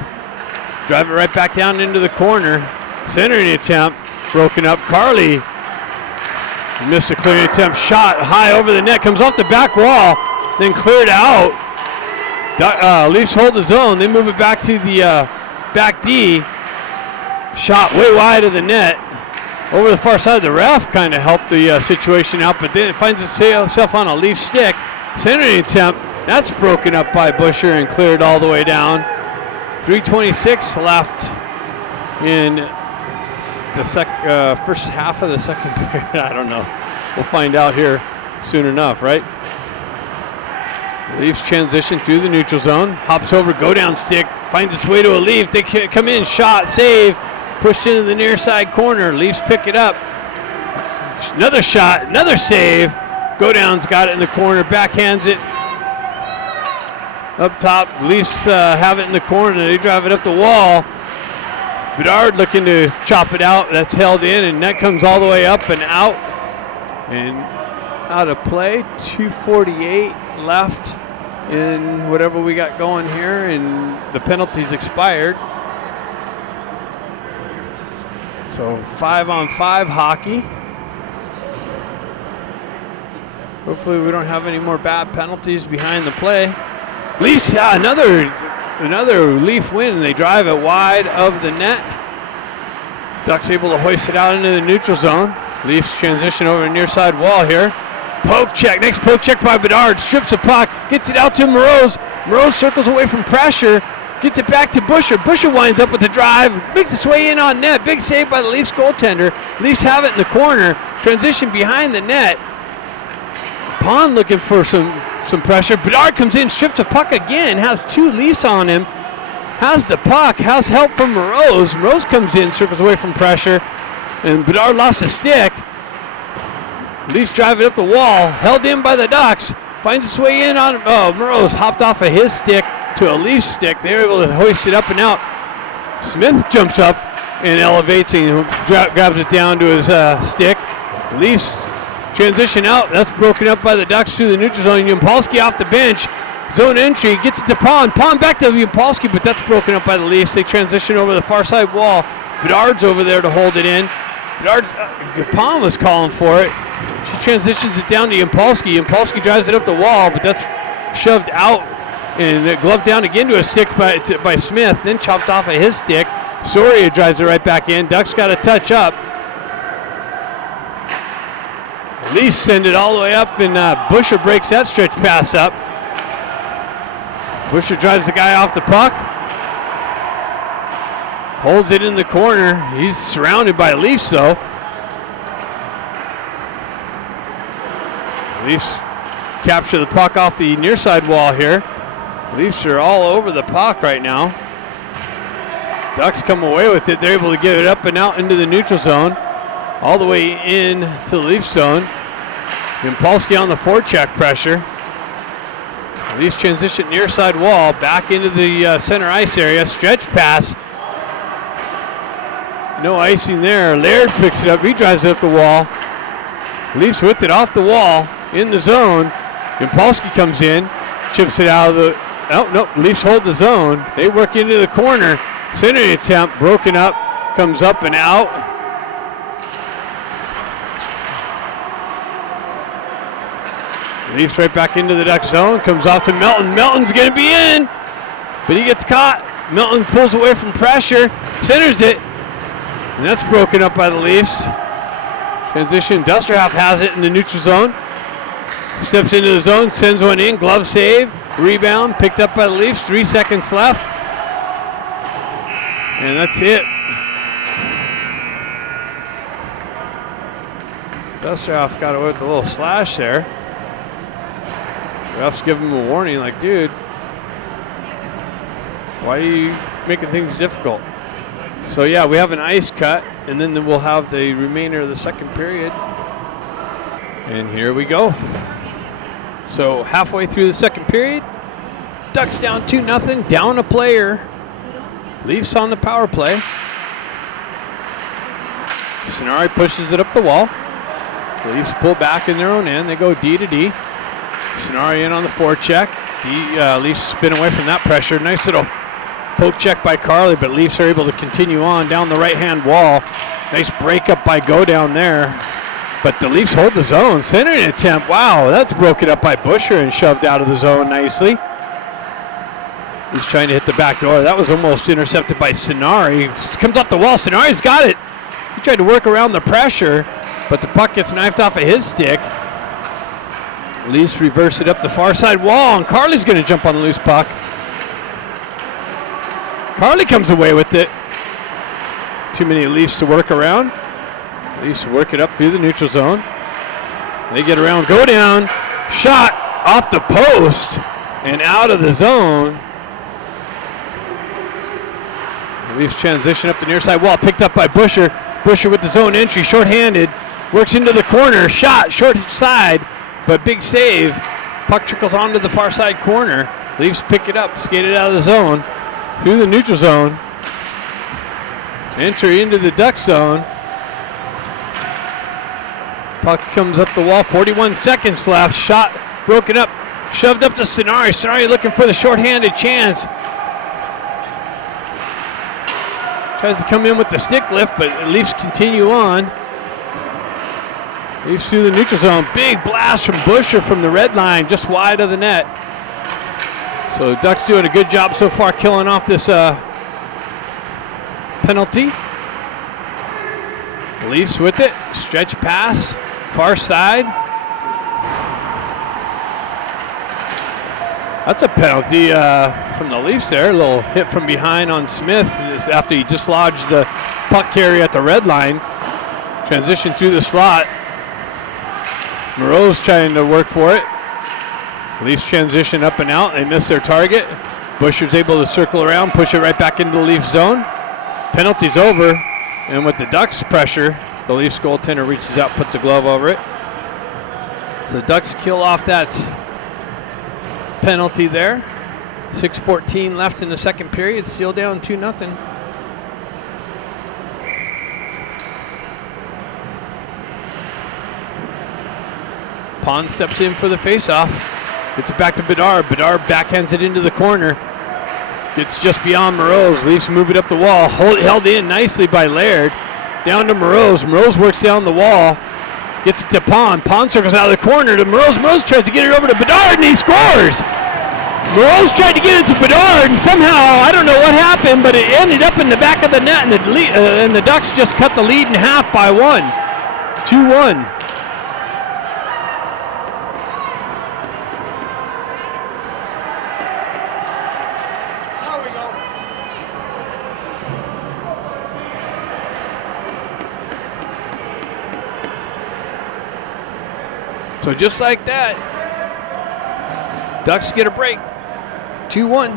Drive it right back down into the corner. Centering attempt. Broken up. Carly missed a clearing attempt. Shot high over the net. Comes off the back wall. Then cleared out. Leafs hold the zone. They move it back to the back D. Shot way wide of the net. Over the far side. The ref kind of helped the situation out, but then it finds itself on a Leaf stick. Centering attempt. That's broken up by Busher and cleared all the way down. 3:26 left in the first half of the second period. I don't know. We'll find out here soon enough, right? Leafs transition through the neutral zone. Hops over, go down stick. Finds its way to a Leaf. They come in, shot, save. Pushed into the near side corner. Leafs pick it up. Another shot, another save. Go down's got it in the corner. Backhands it. Up top, Leafs have it in the corner. They drive it up the wall. Bedard looking to chop it out. That's held in, and that comes all the way up and out. And out of play. 2:48 left in whatever we got going here, and the penalty's expired. So 5-on-5 hockey. Hopefully we don't have any more bad penalties behind the play. Leafs, another Leaf win, and they drive it wide of the net. Ducks able to hoist it out into the neutral zone. Leafs transition over the near side wall here. Poke check, next poke check by Bedard. Strips the puck, gets it out to Morose. Morose circles away from pressure, gets it back to Busher. Busher winds up with the drive, makes its way in on net. Big save by the Leafs goaltender. Leafs have it in the corner. Transition behind the net. Pond looking for some pressure. Bedard comes in, strips the puck again, has two Leafs on him, has the puck, has help from Morose. Morose comes in, circles away from pressure, and Bedard lost a stick. Leafs drive it up the wall, held in by the Ducks, finds its way in on, Morose hopped off of his stick to a Leaf stick. They're able to hoist it up and out. Smith jumps up and elevates and grabs it down to his stick. Leafs transition out. That's broken up by the Ducks through the neutral zone. Yampolsky off the bench. Zone entry. Gets it to Pond. Pond back to Yampolsky, but that's broken up by the Leafs. They transition over the far side wall. Bedard's over there to hold it in. Pond was calling for it. He transitions it down to Yampolsky. Yampolsky drives it up the wall, but that's shoved out and gloved down again to a stick by Smith. Then chopped off of his stick. Soria drives it right back in. Ducks got a touch up. Leafs send it all the way up, and Busher breaks that stretch pass up. Busher drives the guy off the puck. Holds it in the corner. He's surrounded by Leafs, though. Leafs capture the puck off the near side wall here. Leafs are all over the puck right now. Ducks come away with it. They're able to get it up and out into the neutral zone. All the way in to the Leaf zone. Yampolsky on the forecheck pressure. Leafs transition near side wall, back into the center ice area. Stretch pass. No icing there. Laird picks it up. He drives it up the wall. Leafs with it off the wall in the zone. Yampolsky comes in, chips it out of the. Oh, no. Leafs hold the zone. They work into the corner. Centering attempt broken up. Comes up and out. Leafs right back into the Duck zone. Comes off to Melton. Melton's going to be in, but he gets caught. Melton pulls away from pressure. Centers it. And that's broken up by the Leafs. Transition. Dusterhoff has it in the neutral zone. Steps into the zone. Sends one in. Glove save. Rebound. Picked up by the Leafs. 3 seconds left. And that's it. Dusterhoff got away with a little slash there. Refs give him a warning like, dude, why are you making things difficult? So, yeah, we have an ice cut, and then we'll have the remainder of the second period. And here we go. So, halfway through the second period, Ducks down 2-0, down a player. Leafs on the power play. Sonari pushes it up the wall. The Leafs pull back in their own end. They go D to D. Sonari in on the forecheck. Leafs spin away from that pressure. Nice little poke check by Carly, but Leafs are able to continue on down the right-hand wall. Nice breakup by Go down there. But the Leafs hold the zone. Centering attempt. Wow, that's broken up by Busher and shoved out of the zone nicely. He's trying to hit the back door. That was almost intercepted by Sonari. Comes off the wall. Sonari's got it. He tried to work around the pressure, but the puck gets knifed off of his stick. Leafs reverse it up the far side wall, and Carly's going to jump on the loose puck. Carly comes away with it. Too many Leafs to work around. Leafs work it up through the neutral zone. They get around, go down, shot off the post and out of the zone. Leafs transition up the near side wall, picked up by Busher. Busher with the zone entry, shorthanded, works into the corner, shot, short side, but big save. Puck trickles onto the far side corner. Leafs pick it up, skate it out of the zone, through the neutral zone. Entry into the Duck zone. Puck comes up the wall, 41 seconds left. Shot broken up, shoved up to Sonari. Sonari looking for the shorthanded chance. Tries to come in with the stick lift, but the Leafs continue on. Leafs through the neutral zone. Big blast from Busher from the red line, just wide of the net. So Ducks doing a good job so far killing off this penalty. Leafs with it. Stretch pass. Far side. That's a penalty from the Leafs there. A little hit from behind on Smith after he dislodged the puck carrier at the red line. Transition through the slot. Moreau's trying to work for it. Leafs transition up and out. They miss their target. Busher's able to circle around, push it right back into the Leafs zone. Penalty's over. And with the Ducks pressure, the Leafs goaltender reaches out, puts the glove over it. So the Ducks kill off that penalty there. 6:14 left in the second period, still down 2-0. Pond steps in for the faceoff. Gets it back to Bedard. Bedard backhands it into the corner. Gets just beyond Moreau's. Leafs move it up the wall. Held in nicely by Laird. Down to Moreau's. Moreau's works down the wall. Gets it to Pond. Pond circles out of the corner to Moreau's. Moreau's tries to get it over to Bedard, and he scores! Moreau's tried to get it to Bedard, and somehow, I don't know what happened, but it ended up in the back of the net, and the Ducks just cut the lead in half by 1. 2-1. So just like that, Ducks get a break. 2-1.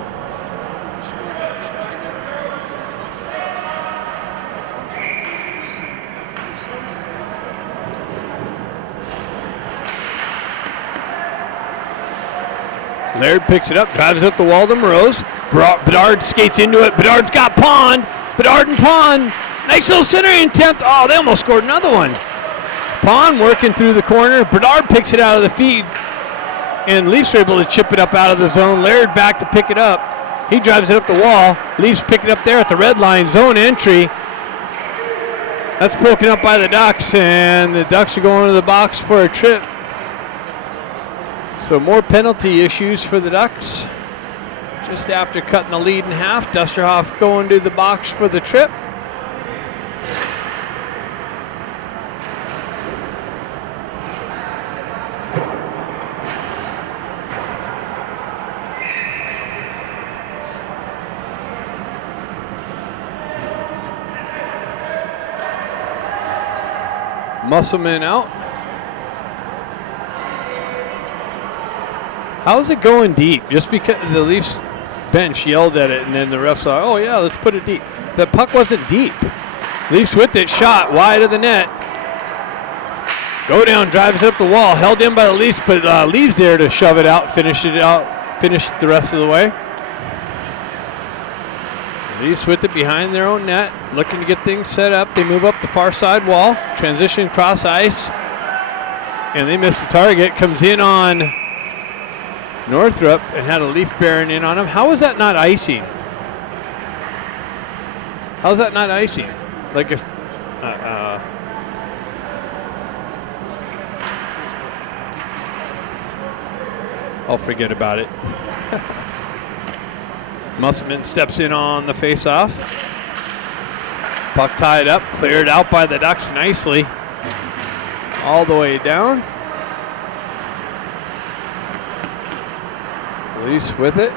Laird picks it up, drives up the wall to Moreau's. Bedard skates into it. Bedard's got Pond. Bedard and Pond. Nice little centering attempt. Oh, they almost scored another one. Pond working through the corner. Bedard picks it out of the feed. And Leafs are able to chip it up out of the zone. Laird back to pick it up. He drives it up the wall. Leafs pick it up there at the red line. Zone entry. That's broken up by the Ducks. And the Ducks are going to the box for a trip. So more penalty issues for the Ducks. Just after cutting the lead in half. Dusterhoff going to the box for the trip. Musselman out. How's it going deep? Just because the Leafs bench yelled at it and then the refs saw, oh yeah, let's put it deep. The puck wasn't deep. Leafs with it, shot wide of the net. Go down, drives up the wall, held in by the Leafs, but leaves there to shove it out, finish it the rest of the way. Leafs with it behind their own net, looking to get things set up. They move up the far side wall, transition cross ice, and they miss the target. Comes in on Northrop and had a Leaf bearing in on him. How was that not icing? How's that not icing? Like if I'll forget about it. Musselman steps in on the face-off. Puck tied up, cleared out by the Ducks nicely. All the way down. Leafs with it.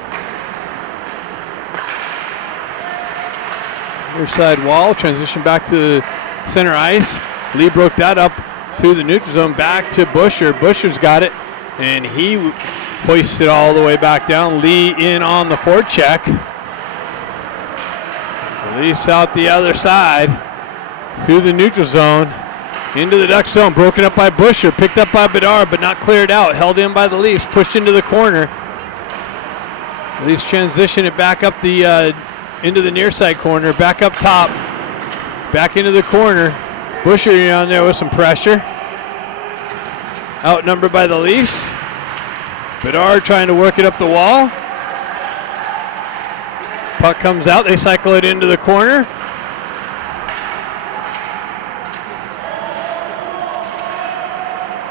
Near side wall, transition back to center ice. Lee broke that up through the neutral zone, back to Busher. Busher's got it, and he hoists it all the way back down. Lee in on the forecheck. Leafs out the other side through the neutral zone into the Duck zone. Broken up by Busher, picked up by Bedard, but not cleared out. Held in by the Leafs, pushed into the corner. Leafs transition it back up the into the near side corner, back up top, back into the corner. Busher on there with some pressure. Outnumbered by the Leafs. Bedard trying to work it up the wall. Puck comes out, they cycle it into the corner.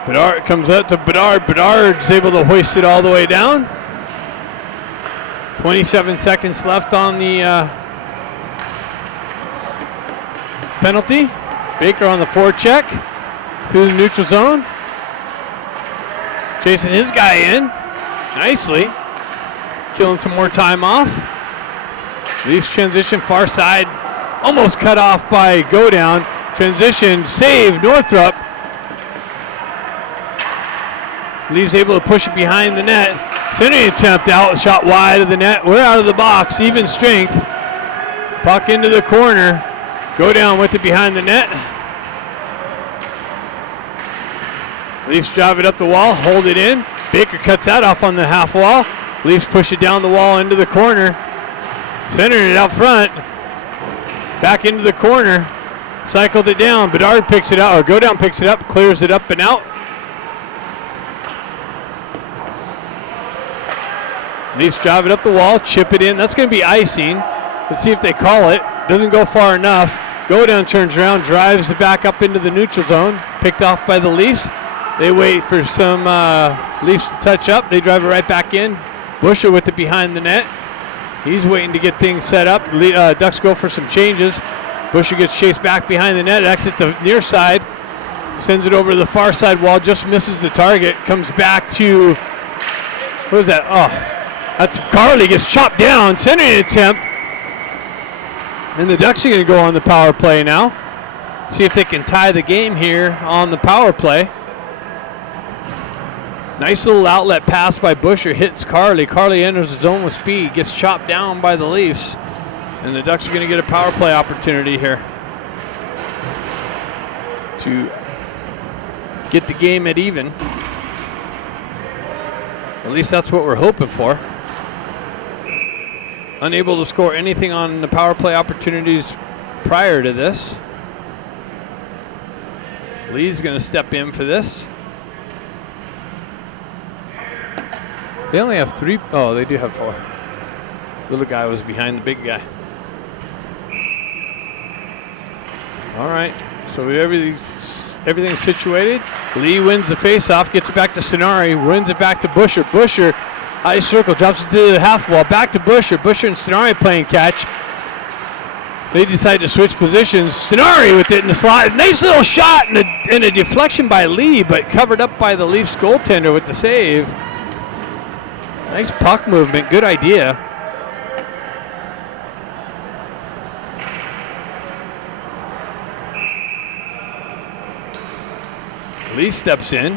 Bedard comes out to Bedard. Bedard's able to hoist it all the way down. 27 seconds left on the penalty. Baker on the forecheck through the neutral zone. Chasing his guy in nicely. Killing some more time off. Leafs transition far side. Almost cut off by go down. Transition, save, Northrop. Leafs able to push it behind the net. Centering attempt out, shot wide of the net. We're out of the box, even strength. Puck into the corner. Go down with it behind the net. Leafs drive it up the wall, hold it in. Baker cuts that off on the half wall. Leafs push it down the wall into the corner. Centering it out front. Back into the corner. Cycled it down. Bedard picks it out, or go down picks it up, clears it up and out. Leafs drive it up the wall, chip it in. That's going to be icing. Let's see if they call it. Doesn't go far enough. Go down turns around, drives it back up into the neutral zone. Picked off by the Leafs. They wait for some Leafs to touch up. They drive it right back in. Busher with it behind the net. He's waiting to get things set up. Ducks go for some changes. Busher gets chased back behind the net. Exit the near side. Sends it over to the far side wall. Just misses the target. Comes back to, what is that? Oh, that's Carly. Gets chopped down. Centering attempt. And the Ducks are going to go on the power play now. See if they can tie the game here on the power play. Nice little outlet pass by Busher, hits Carly. Carly enters the zone with speed, gets chopped down by the Leafs. And the Ducks are going to get a power play opportunity here to get the game at even. At least that's what we're hoping for. Unable to score anything on the power play opportunities prior to this. Lee's going to step in for this. They only have 3. Oh, they do have 4. Little guy was behind the big guy. All right, so everything's situated. Lee wins the faceoff, gets it back to Sonari, wins it back to Busher. Busher, ice circle, drops it to the half wall, back to Busher. Busher and Sonari playing catch. They decide to switch positions. Sonari with it in the slot. Nice little shot and a deflection by Lee, but covered up by the Leafs goaltender with the save. Nice puck movement, good idea. Lee steps in.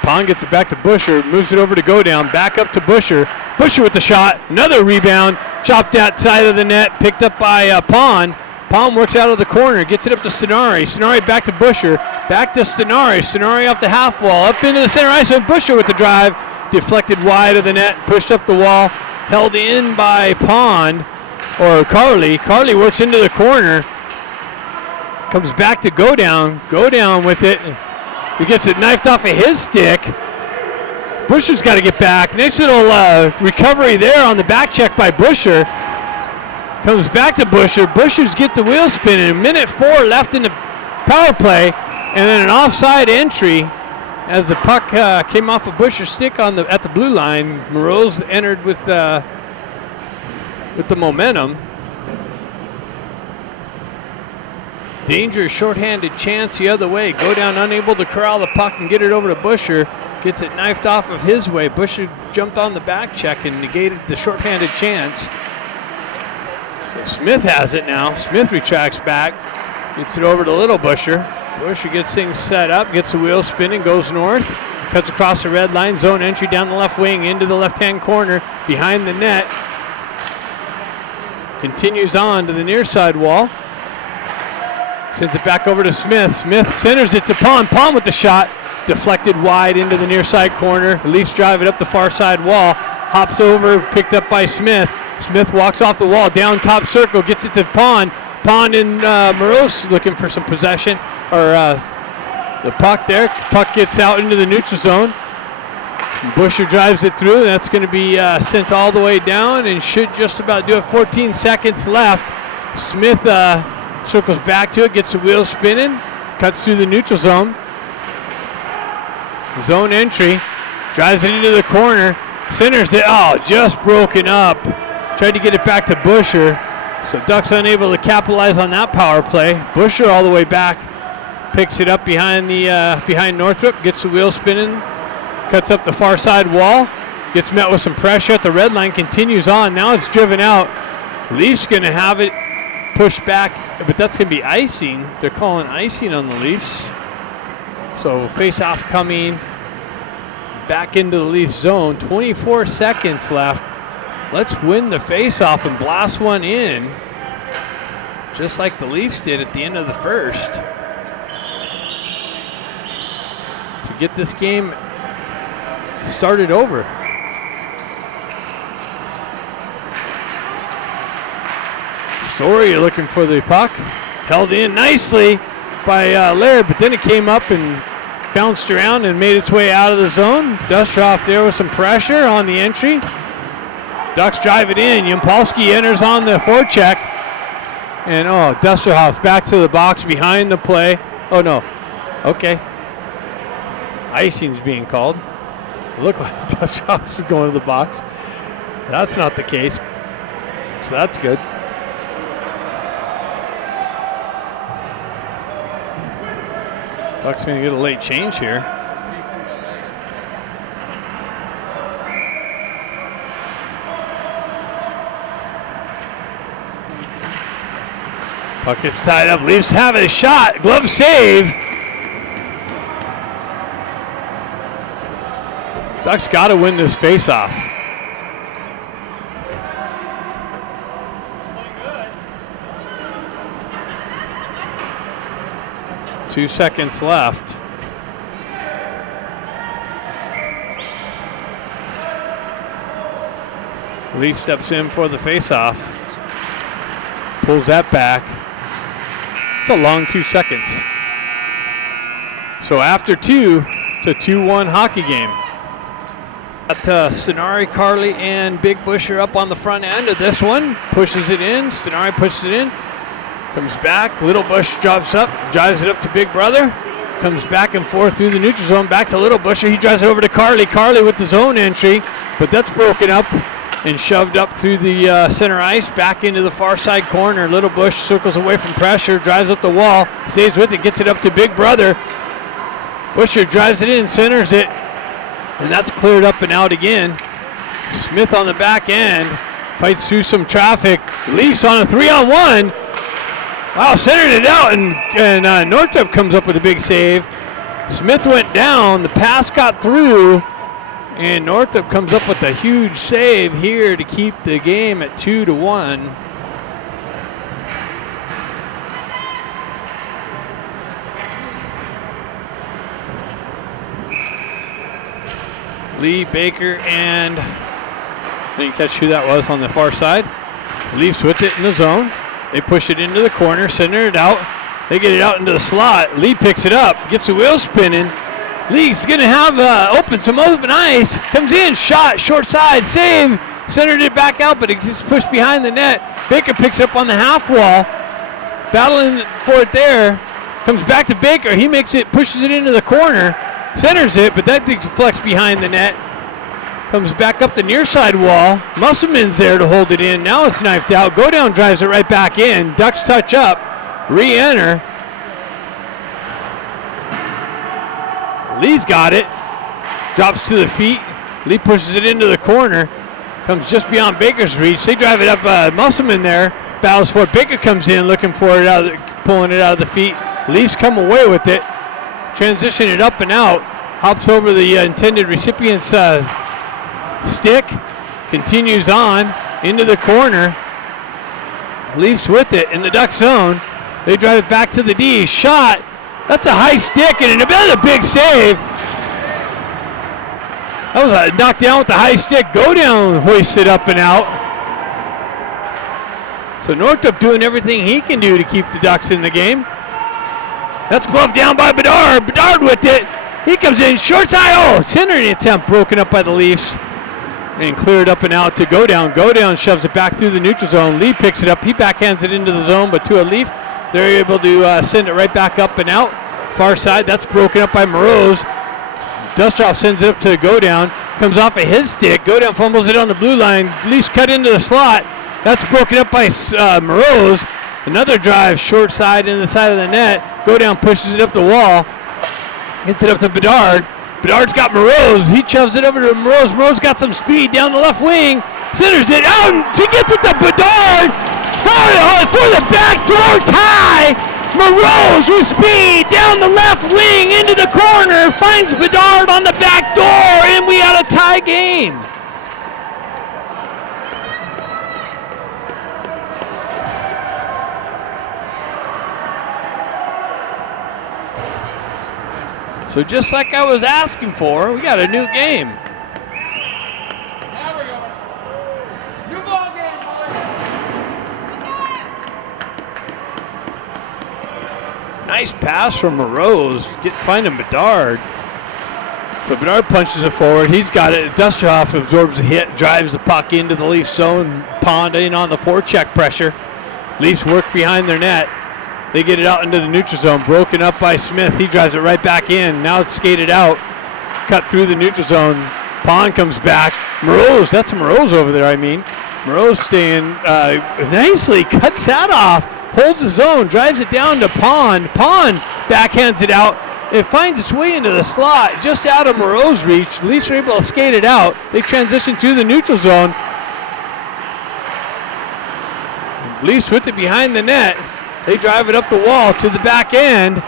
Pond gets it back to Busher, moves it over to go down, back up to Busher. Busher with the shot, another rebound, chopped outside of the net, picked up by Pond. Pond works out of the corner, gets it up to Sonari. Sonari back to Busher, back to Sonari. Sonari off the half wall, up into the center ice, and Busher with the drive. deflected wide of the net, pushed up the wall, held in by Carly. Carly works into the corner, comes back to go down with it. He gets it knifed off of his stick. Busher's got to get back. Nice little recovery there on the back check by Busher. Comes back to Busher. Busher's get the wheel spinning. 1:04 left in the power play, and then an offside entry as the puck came off of Busher's stick at the blue line. Moreau's entered with the momentum. Dangerous shorthanded chance the other way. Go down unable to corral the puck and get it over to Busher. Gets it knifed off of his way. Busher jumped on the back check and negated the shorthanded chance. So Smith has it now. Smith retracts back. Gets it over to Little Busher. Busher gets things set up. Gets the wheel spinning. Goes north. Cuts across the red line. Zone entry down the left wing into the left-hand corner. Behind the net. Continues on to the near side wall. Sends it back over to Smith. Smith centers it to Pond. Pond with the shot. Deflected wide into the near side corner. The Leafs drive it up the far side wall. Hops over, picked up by Smith. Smith walks off the wall, down top circle, gets it to Pond. Pond and Moreau's looking for some possession. Or the puck there. Puck gets out into the neutral zone. Busher drives it through. That's going to be sent all the way down and should just about do it. 14 seconds left. Smith circles back to it, gets the wheel spinning, cuts through the neutral zone. Zone entry, drives it into the corner, centers it. Oh, just broken up. Tried to get it back to Busher. So Ducks unable to capitalize on that power play. Busher all the way back, picks it up behind Northrop, gets the wheel spinning, cuts up the far side wall, gets met with some pressure at the red line, continues on. Now it's driven out. Leafs going to have it pushed back, but that's going to be icing. They're calling icing on the Leafs. So face-off coming back into the Leafs zone. 24 seconds left. Let's win the face-off and blast one in, just like the Leafs did at the end of the first, to get this game started over. Story looking for the puck. Held in nicely by Laird, but then it came up and bounced around and made its way out of the zone. Dustrov there with some pressure on the entry. Ducks drive it in. Yampolsky enters on the forecheck. And Dustrov back to the box behind the play. Oh no. Okay. Icing's being called. It looked like Dustrov's going to the box. That's not the case. So that's good. Ducks going to get a late change here. Puck gets tied up. Leafs have a shot. Glove save. Ducks got to win this faceoff. Two seconds left. Lee steps in for the faceoff. Pulls that back. It's a long 2 seconds. So after two, it's a 2-1 hockey game. Got Stenari, Carly, and Big Busher up on the front end of this one. Pushes it in. Stenari pushes it in. Comes back, Little Bush drops up, drives it up to Big Brother. Comes back and forth through the neutral zone, back to Little Busher. He drives it over to Carly. Carly with the zone entry, but that's broken up and shoved up through the center ice, back into the far side corner. Little Bush circles away from pressure, drives up the wall, stays with it, gets it up to Big Brother. Busher drives it in, centers it, and that's cleared up and out again. Smith on the back end, fights through some traffic. Leafs on a 3-on-1. Wow, centered it out, and Northrop comes up with a big save. Smith went down, the pass got through, and Northrop comes up with a huge save here to keep the game at 2-1. Lee, Baker, and I didn't catch who that was on the far side. Leafs with it in the zone. They push it into the corner, center it out. They get it out into the slot. Lee picks it up, gets the wheel spinning. Lee's going to have some open ice. Comes in, shot, short side, save. Centered it back out, but it gets pushed behind the net. Baker picks it up on the half wall. Battling for it there. Comes back to Baker. He makes it, pushes it into the corner. Centers it, but that deflects behind the net. Comes back up the near side wall. Musselman's there to hold it in. Now it's knifed out. Go down drives it right back in. Ducks touch up. Re-enter. Lee's got it. Drops to the feet. Lee pushes it into the corner. Comes just beyond Baker's reach. They drive it up. Musselman there. Battles for it. Baker comes in looking for it, pulling it out of the feet. Leafs come away with it. Transition it up and out. Hops over the intended recipient's stick. Continues on into the corner. Leafs with it in the Duck zone. They drive it back to the D. Shot. That's a high stick and another big save. That was a knockdown down with the high stick. Go down, hoist it up and out. So Northup doing everything he can do to keep the Ducks in the game. That's gloved down by Bedard. Bedard with it. He comes in, short side. Oh, centering attempt broken up by the Leafs. And cleared up and out to Go Down. Go Down shoves it back through the neutral zone. Lee picks it up. He backhands it into the zone, but to a Leaf, they're able to send it right back up and out. Far side, that's broken up by Moroz. Dustoff sends it up to Go Down. Comes off of his stick. Go Down fumbles it on the blue line. Leafs cut into the slot. That's broken up by Moroz. Another drive, short side in the side of the net. Go Down pushes it up the wall. Gets it up to Bedard. Bedard's got Moroz. He shoves it over to Moroz. Moroz got some speed down the left wing. Centers it out. He gets it to Bedard for the backdoor tie. Moroz with speed down the left wing into the corner. Finds Bedard on the back door, and we had a tie game. So just like I was asking for, we got a new game. There we go. New ball game, boys. Nice pass from Moroz. Finding Bedard. So Bedard punches it forward. He's got it. Dustoff absorbs a hit, drives the puck into the Leafs zone. Pond in on the forecheck pressure. Leafs work behind their net. They get it out into the neutral zone, broken up by Smith. He drives it right back in. Now it's skated out, cut through the neutral zone. Pond comes back. Moroz, that's Moroz over there, I mean. Moroz staying nicely, cuts that off, holds the zone, drives it down to Pond. Pond backhands it out. It finds its way into the slot, just out of Moroz's reach. Leafs are able to skate it out. They transition to the neutral zone. Leafs with it behind the net. They drive it up the wall to the back end.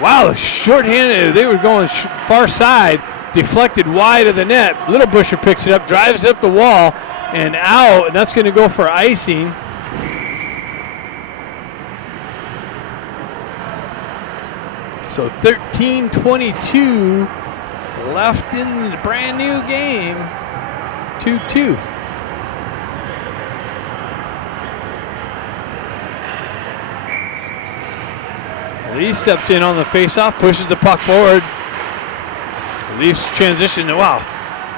Wow, shorthanded. They were going far side, deflected wide of the net. Little Busher picks it up, drives up the wall and out, and that's going to go for icing. So 13:22 left in the brand new game. 2-2. Lee steps in on the faceoff, pushes the puck forward. Leafs transition. Wow,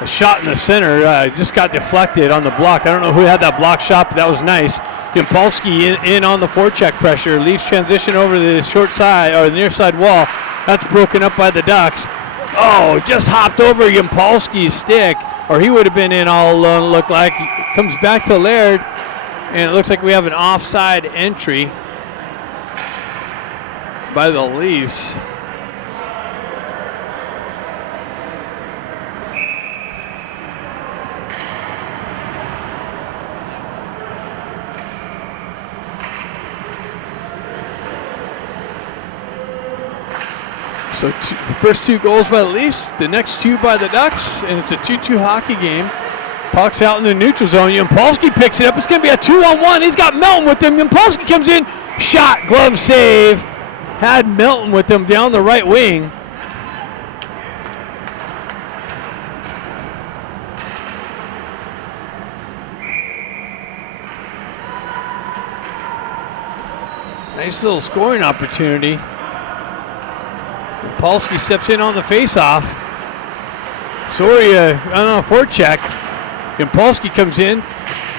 a shot in the center. Just got deflected on the block. I don't know who had that block shot, but that was nice. Yampolsky in on the forecheck pressure. Leafs transition over the short side or the near side wall. That's broken up by the Ducks. Oh, just hopped over Yampolsky's stick, or he would have been in all alone. Looked like comes back to Laird, and it looks like we have an offside entry by the Leafs. So the first two goals by the Leafs, the next two by the Ducks, and it's a 2-2 hockey game. Puck's out in the neutral zone. Yampolsky picks it up. It's going to be a 2-on-1. He's got Melton with him. Yampolsky comes in, shot, glove save. Had Melton with him down the right wing. Nice little scoring opportunity. Polsky steps in on the faceoff. Soria on a forecheck. Polsky comes in,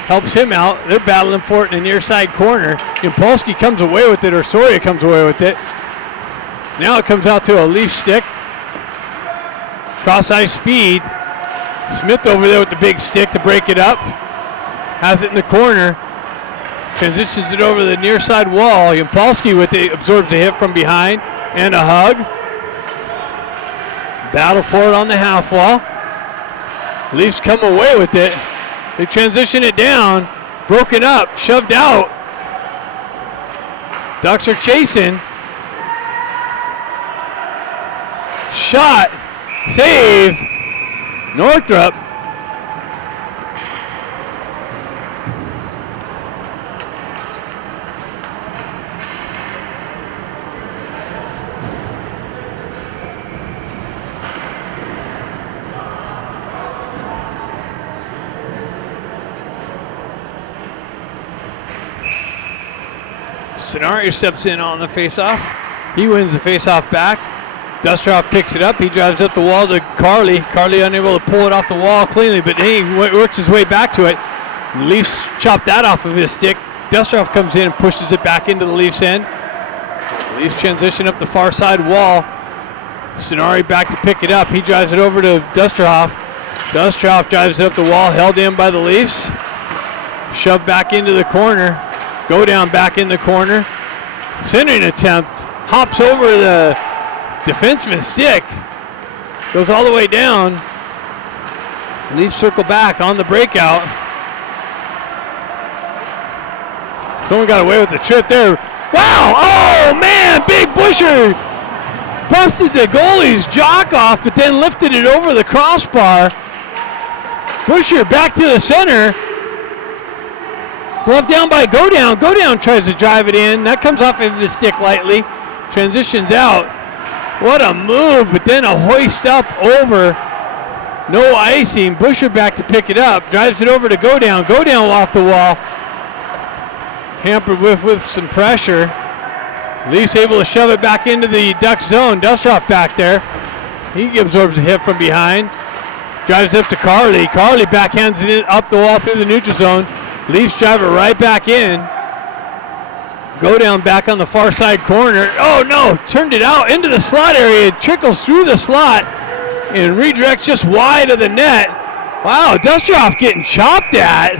helps him out. They're battling for it in the near side corner. Polsky comes away with it, or Soria comes away with it. Now it comes out to a Leaf stick. Cross ice feed. Smith over there with the big stick to break it up. Has it in the corner. Transitions it over the near side wall. Polsky with it absorbs a hit from behind and a hug. Battle for it on the half wall. Leafs come away with it. They transition it down. Broken up, shoved out. Ducks are chasing. Shot. Save. Northrop. Scenario steps in on the faceoff. He wins the faceoff back. Dustrov picks it up. He drives up the wall to Carly. Carly unable to pull it off the wall cleanly, but he works his way back to it. Leafs chop that off of his stick. Dustrov comes in and pushes it back into the Leafs end. Leafs transition up the far side wall. Scenari back to pick it up. He drives it over to Dustrov. Dustrov drives it up the wall, held in by the Leafs. Shoved back into the corner. Go down back in the corner. Centering attempt. Hops over the defenseman's stick. Goes all the way down. Leafs circle back on the breakout. Someone got away with the trip there. Wow! Oh, man! Big Busher busted the goalie's jock off, but then lifted it over the crossbar. Busher back to the center. Glove down by Go Down. Go Down tries to drive it in. That comes off of his stick lightly. Transitions out. What a move, but then a hoist up over. No icing. Busher back to pick it up. Drives it over to Go Down. Go Down off the wall. Hampered with some pressure. Leafs able to shove it back into the Duck zone. Dustrov back there. He absorbs a hit from behind. Drives up to Carly. Carly backhands it up the wall through the neutral zone. Leafs drive it right back in. Go Down back on the far side corner. Oh no, turned it out into the slot area. It trickles through the slot and redirects just wide of the net. Wow, Dustrov getting chopped at.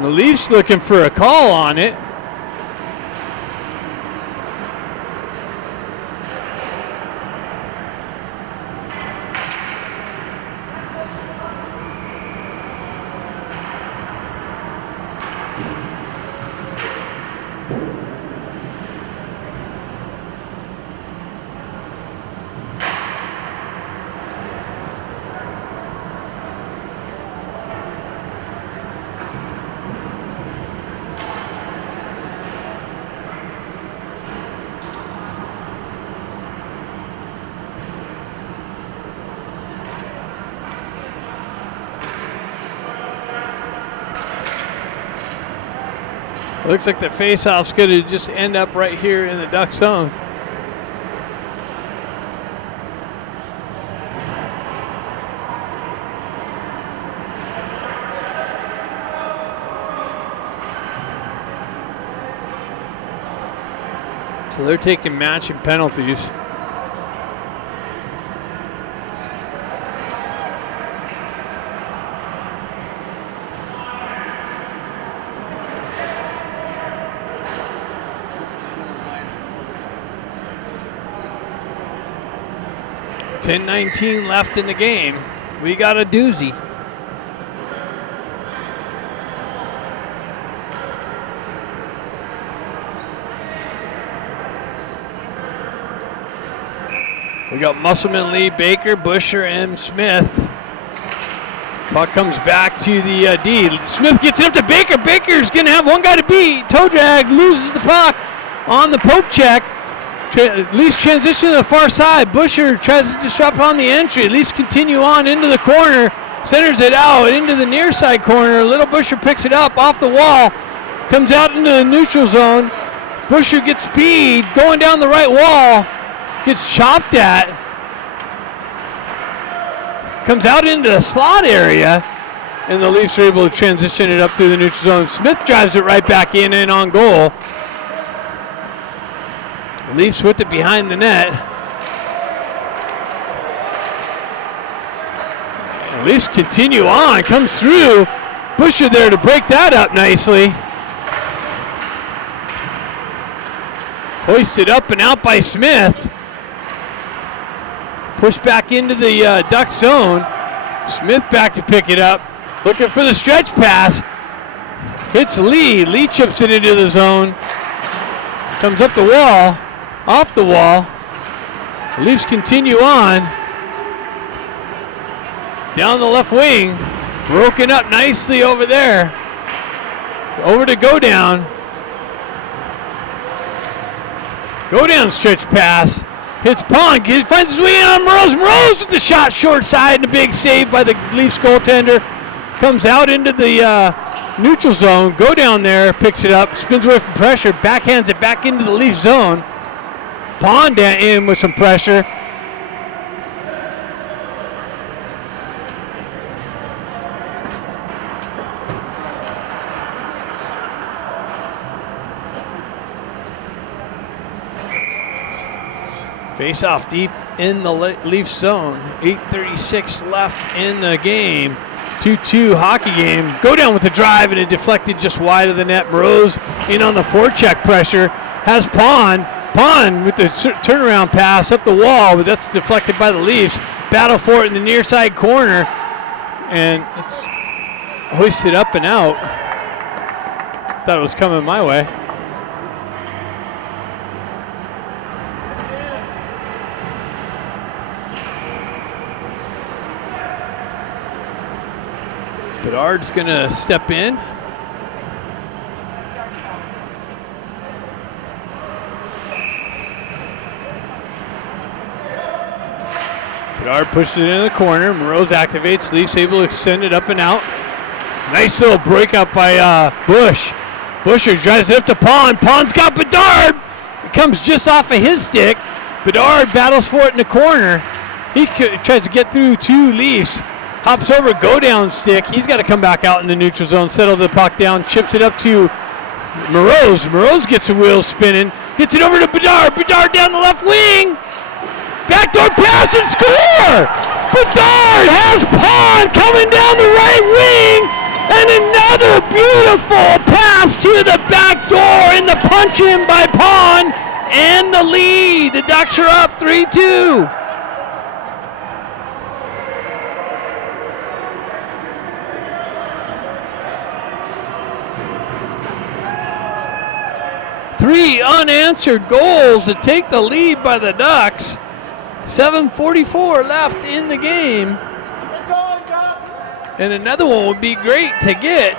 The Leafs looking for a call on it. Looks like the faceoff's going to just end up right here in the Duck zone. So they're taking matching penalties. .19 left in the game. We got a doozy. We got Musselman, Lee, Baker, Busher, and Smith. Puck comes back to the D. Smith gets it up to Baker. Baker's going to have one guy to beat. Toe drag, loses the puck on the poke check. Leafs transition to the far side. Busher tries to disrupt on the entry. Leafs continue on into the corner. Centers it out into the near side corner. Little Busher picks it up off the wall. Comes out into the neutral zone. Busher gets speed going down the right wall. Gets chopped at. Comes out into the slot area. And the Leafs are able to transition it up through the neutral zone. Smith drives it right back in and on goal. Leafs with it behind the net. The Leafs continue on. Comes through. Busher there to break that up nicely. Hoisted up and out by Smith. Pushed back into the Duck zone. Smith back to pick it up. Looking for the stretch pass. Hits Lee. Lee chips it into the zone. Comes up the wall. Off the wall. The Leafs continue on. Down the left wing. Broken up nicely over there. Over to go down. Go down stretch pass. Hits Pond. Finds his way in on Moroz. Moroz with the shot short side and a big save by the Leafs goaltender. Comes out into the neutral zone. Go down there. Picks it up. Spins away from pressure. Backhands it back into the Leaf zone. Pond in with some pressure. Face off deep in the Leaf zone. 8:36 left in the game. 2-2 hockey game. Go down with the drive and it deflected just wide of the net. Moroz in on the forecheck pressure. Has Pond. Pond with the turnaround pass up the wall, but that's deflected by the Leafs. Battle for it in the near side corner. And it's hoisted up and out. Thought it was coming my way. Bedard's going to step in. Bedard pushes it in the corner. Moroz activates. Leafs able to send it up and out. Nice little breakup by Bush. Busher drives it up to Pond. Pond's got Bedard. It comes just off of his stick. Bedard battles for it in the corner. He tries to get through two Leafs. Hops over, go down stick. He's got to come back out in the neutral zone, settle the puck down, chips it up to Moroz. Moroz gets the wheels spinning, gets it over to Bedard. Bedard down the left wing. Backdoor pass and score! Bedard has Pond coming down the right wing. And another beautiful pass to the back door and the punch in by Pond and the lead. The Ducks are up 3-2. Three unanswered goals to take the lead by the Ducks. 7:44 left in the game. And another one would be great to get.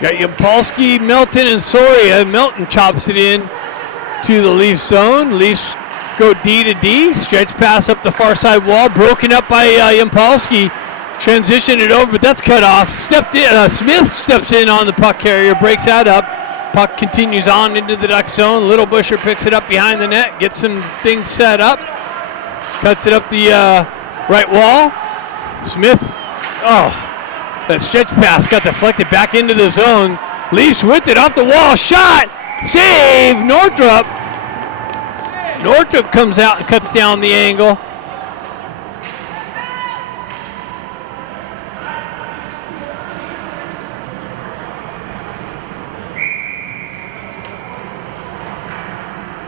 Got Yampolsky, Melton, and Soria. Melton chops it in to the Leaf zone. Leafs go D to D. Stretch pass up the far side wall. Broken up by Yampolsky. Transition it over, but that's cut off. Smith steps in on the puck carrier. Breaks that up. Puck continues on into the Duck zone. Little Busher picks it up behind the net. Gets some things set up. Cuts it up the right wall. Smith. That stretch pass got deflected back into the zone. Leafs with it off the wall. Shot. Save. Northrop. Northrop comes out and cuts down the angle.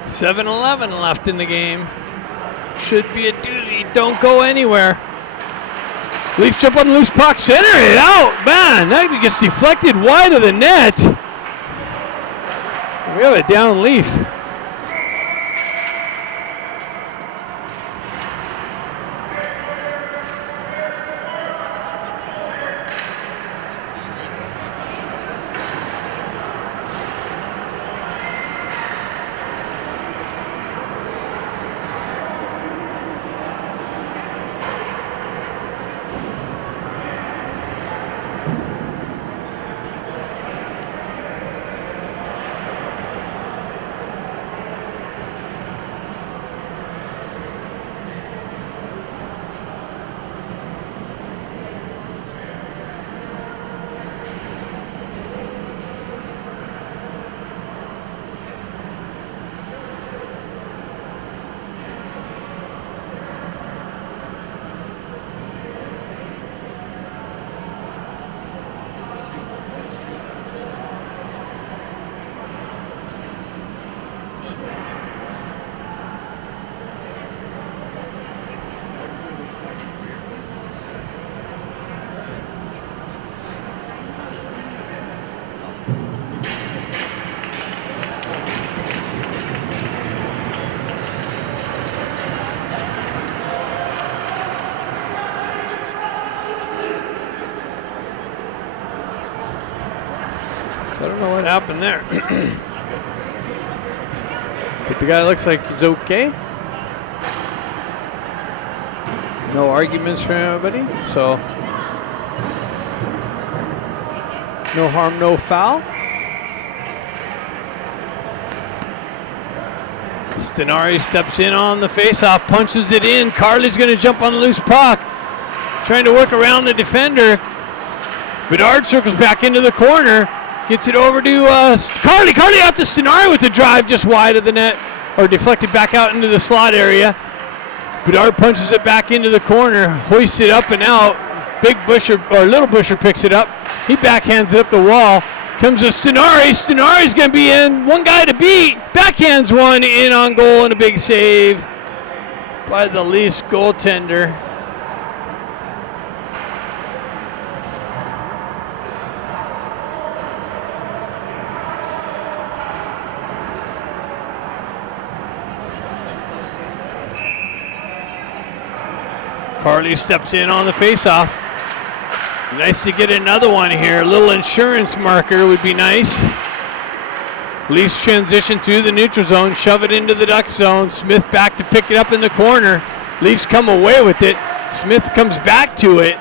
$7:11 left in the game. Should be a doozy. Don't go anywhere. Leafs jump on the loose puck, center it out. Man, that gets deflected wide of the net. We have a down Leaf. I don't know what happened there. But the guy looks like he's okay. No arguments from anybody, so no harm, no foul. Stenari steps in on the faceoff, punches it in. Carly's going to jump on the loose puck, trying to work around the defender. Bedard circles back into the corner. Gets it over to Carly. Carly out to Stenari with the drive just wide of the net, or deflected back out into the slot area. Bedard punches it back into the corner, hoists it up and out. Big Busher, or Little Busher picks it up. He backhands it up the wall. Comes to Stenari. Stenari's going to be in. One guy to beat. Backhands one in on goal, and a big save by the Leafs goaltender. Carly steps in on the faceoff. Nice to get another one here. A little insurance marker would be nice. Leafs transition to the neutral zone, shove it into the Duck zone. Smith back to pick it up in the corner. Leafs come away with it. Smith comes back to it,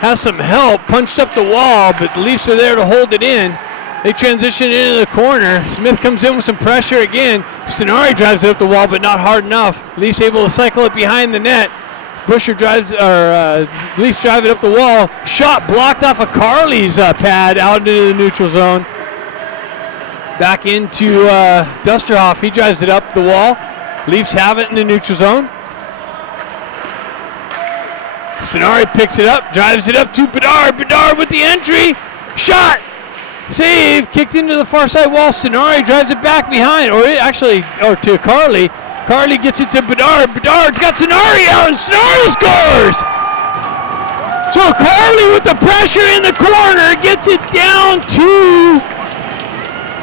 has some help, punched up the wall, but the Leafs are there to hold it in. They transition into the corner. Smith comes in with some pressure again. Stenari drives it up the wall, but not hard enough. Leafs able to cycle it behind the net. Busher drives, Leafs drive it up the wall. Shot blocked off of Carly's pad out into the neutral zone. Back into Dusterhoff. He drives it up the wall. Leafs have it in the neutral zone. Stenari picks it up, drives it up to Bedard. Bedard with the entry. Shot. Save. Kicked into the far side wall. Stenari drives it back behind, or to Carly. Carly gets it to Bedard. Bedard's got Stenari out, and Stenari scores! So Carly with the pressure in the corner gets it down to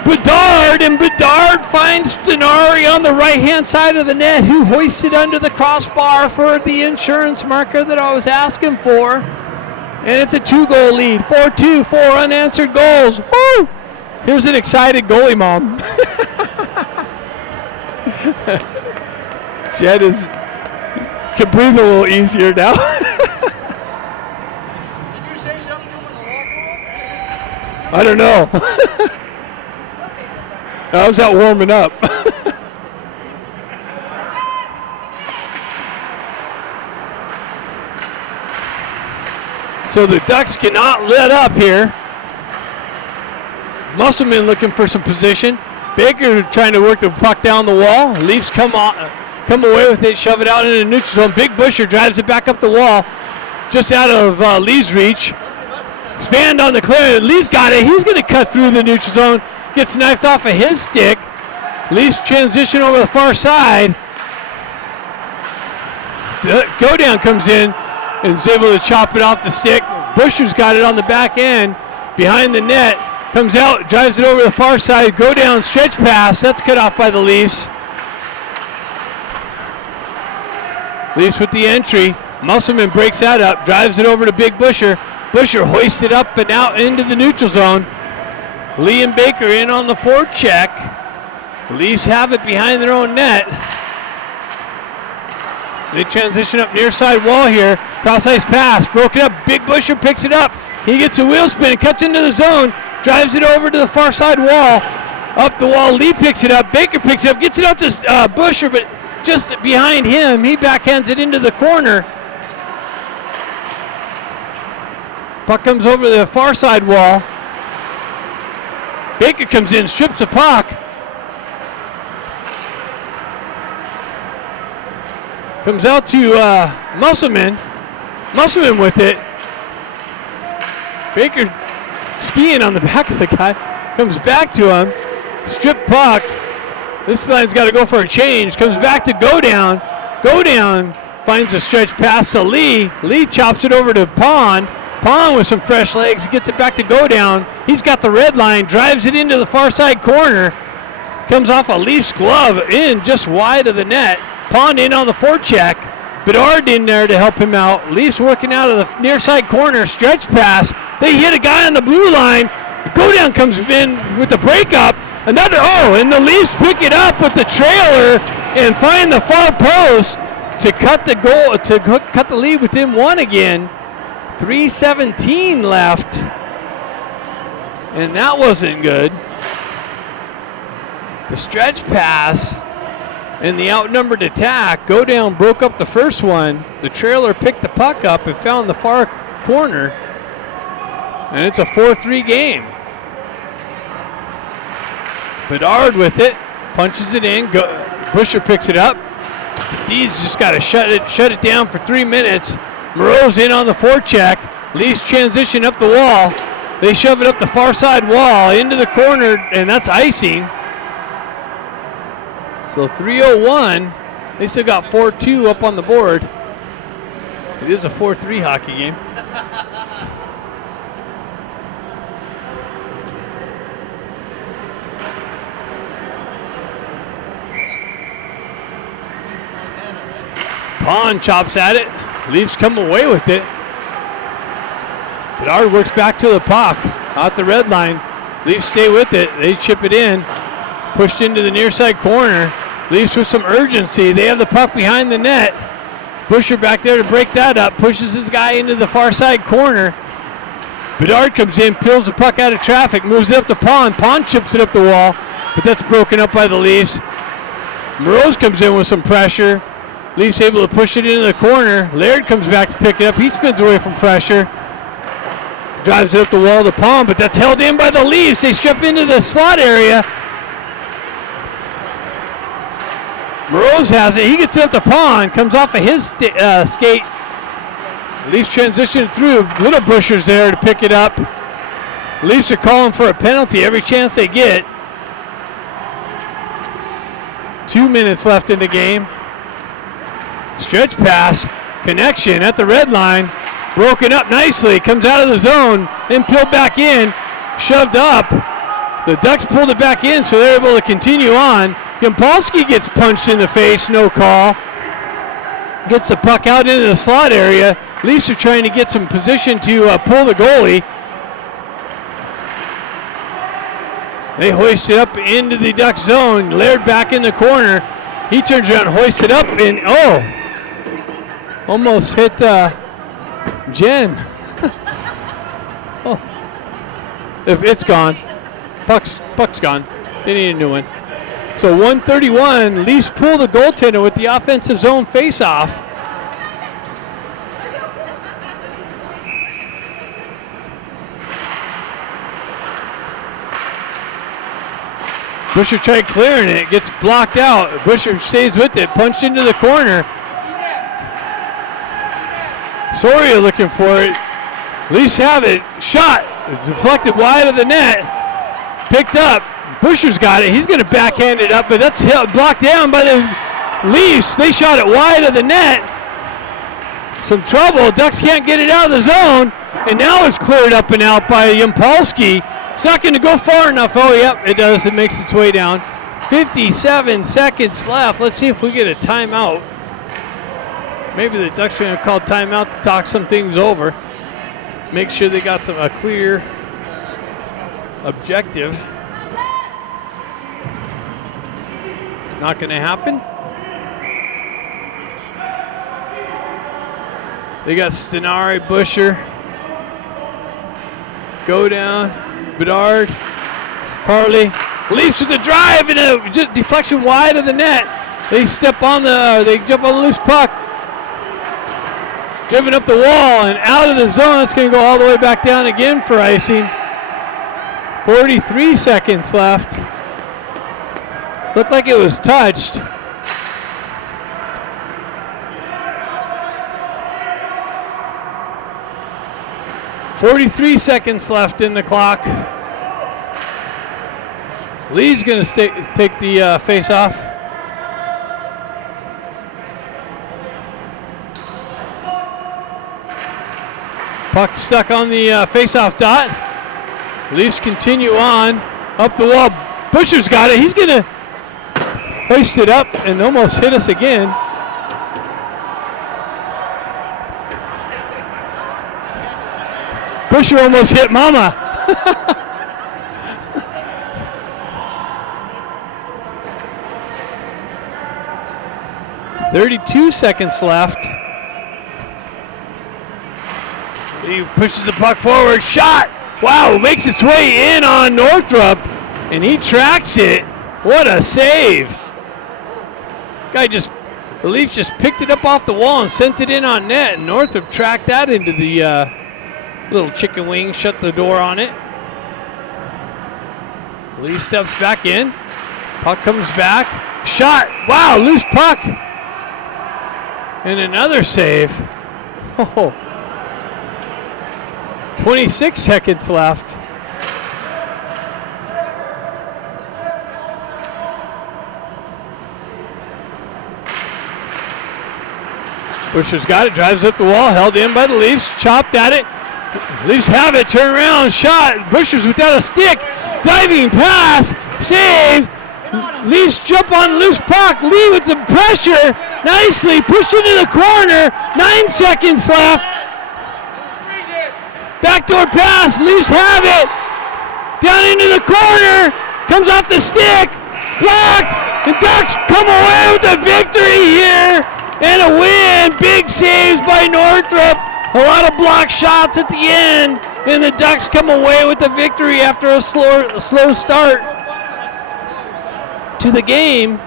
Bedard, and Bedard finds Stenari on the right-hand side of the net, who hoists it under the crossbar for the insurance marker that I was asking for. And it's a 2-goal lead. 4-2, 4 unanswered goals. Woo! Here's an excited goalie mom. Jed can breathe a little easier now. Did you say something to him in the locker room? I don't know. I was out warming up. So the Ducks cannot let up here. Musselman looking for some position. Baker trying to work the puck down the wall. Leafs come away with it, shove it out into the neutral zone. Big Busher drives it back up the wall, just out of Lee's reach. Svand on the clear. Lee's got it. He's going to cut through the neutral zone. Gets knifed off of his stick. Leafs transition over the far side. Go down comes in. and is able to chop it off the stick. Busher's got it on the back end, behind the net. Comes out, drives it over the far side, go down, stretch pass. That's cut off by the Leafs. Leafs with the entry. Musselman breaks that up, drives it over to Big Busher. Busher hoists it up and out into the neutral zone. Lee and Baker in on the forecheck. Leafs have it behind their own net. They transition up near side wall here. Cross ice pass, broken up. Big Busher picks it up. He gets a wheel spin and cuts into the zone. Drives it over to the far side wall. Up the wall, Lee picks it up. Baker picks it up, gets it out to Busher, but just behind him, he backhands it into the corner. Puck comes over the far side wall. Baker comes in, strips the puck. Comes out to Musselman. Musselman with it. Baker skiing on the back of the guy. Comes back to him. Strip puck. This line's got to go for a change. Comes back to go down. Go down. Finds a stretch pass to Lee. Lee chops it over to Pond. Pond with some fresh legs. Gets it back to go down. He's got the red line. Drives it into the far side corner. Comes off a Leafs glove in just wide of the net. Pond in on the forecheck. Bedard in there to help him out. Leafs working out of the near side corner. Stretch pass. They hit a guy on the blue line. Go down comes in with the breakup. Another, and the Leafs pick it up with the trailer and find the far post to cut the goal, to cut the lead within one again. 3:17 left. And that wasn't good. The stretch pass and the outnumbered attack. Go down, broke up the first one. The trailer picked the puck up and found the far corner. And it's a 4-3 game. Bedard with it, punches it in. Busher picks it up. Steve's just got to shut it down for 3 minutes. Moreau's in on the forecheck. Leafs transition up the wall. They shove it up the far side wall into the corner, and that's icing. So 3:01. They still got 4-2 up on the board. It is a 4-3 hockey game. Pond chops at it. Leafs come away with it. Bedard works back to the puck. Out the red line. Leafs stay with it. They chip it in. Pushed into the near side corner. Leafs with some urgency. They have the puck behind the net. Busher back there to break that up. Pushes his guy into the far side corner. Bedard comes in, peels the puck out of traffic, moves it up to Pond. Pond chips it up the wall, but that's broken up by the Leafs. Moreau comes in with some pressure. Leafs able to push it into the corner. Laird comes back to pick it up. He spins away from pressure. Drives it up the wall to Pond, but that's held in by the Leafs. They step into the slot area. Moreau has it. He gets it up to Pond. Comes off of his skate. Leafs transition through. Little Busher's there to pick it up. Leafs are calling for a penalty every chance they get. 2 minutes left in the game. Stretch pass, connection at the red line, broken up nicely, comes out of the zone, then peeled back in, shoved up. The Ducks pulled it back in, so they're able to continue on. Yampolsky gets punched in the face, no call. Gets the puck out into the slot area. Leafs are trying to get some position to pull the goalie. They hoist it up into the Ducks zone. Laird back in the corner. He turns around, hoists it up, and almost hit Jen. It's gone. Puck's gone. They need a new one. So 131, Leafs pull the goaltender with the offensive zone face-off. Busher tried clearing it, gets blocked out. Busher stays with it, punched into the corner. Soria looking for it. Leafs have it. Shot. It's deflected wide of the net. Picked up. Busher's got it. He's going to backhand it up, but that's blocked down by the Leafs. They shot it wide of the net. some trouble. Ducks can't get it out of the zone, and now it's cleared up and out by Yampolsky. It's not going to go far enough. Oh, yep, it does. It makes its way down. 57 seconds left. Let's see if we get a timeout. Maybe the Ducks are going to call timeout to talk some things over. Make sure they got a clear objective. Not going to happen. They got Stenari, Busher, go down, Bedard, Carly. Leafs with a drive and a deflection wide of the net. They jump on the loose puck. Driven up the wall and out of the zone. It's going to go all the way back down again for icing. 43 seconds left. Looked like it was touched. .43 seconds left in the clock. Lee's going to take the face-off. Puck stuck on the face-off dot. Leafs continue on up the wall. Busher's got it. He's going to hoist it up and almost hit us again. Busher almost hit Mama. .32 seconds left. He pushes the puck forward. Shot! Wow, makes its way in on Northrop, and he tracks it. What a save! The Leafs just picked it up off the wall and sent it in on net, and Northrop tracked that into the little chicken wing, shut the door on it. Lee steps back in. Puck comes back. Shot! Wow, loose puck! And another save. Oh. 26 seconds left. Busher's got it, drives up the wall, held in by the Leafs, chopped at it. Leafs have it, turn around, shot. Busher's without a stick, diving pass, save. Leafs jump on loose puck. Lee with some pressure, nicely pushed into the corner. 9 seconds left. Backdoor pass, Leafs have it. Down into the corner, comes off the stick, blocked. The Ducks come away with a victory here and a win. Big saves by Northrop. A lot of block shots at the end, and the Ducks come away with the victory after a slow start to the game.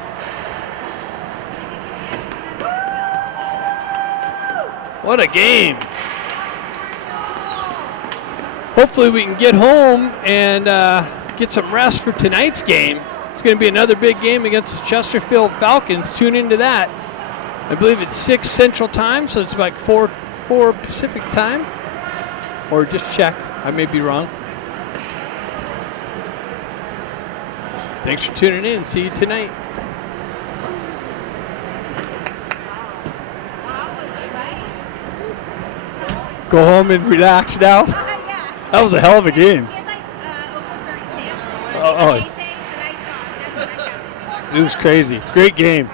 What a game. Hopefully we can get home and get some rest for tonight's game. It's going to be another big game against the Chesterfield Falcons. Tune into that. I believe it's 6 Central Time, so it's like 4 Pacific Time. Or just check. I may be wrong. Thanks for tuning in. See you tonight. Go home and relax now. That was a hell of a game. It was crazy. Great game.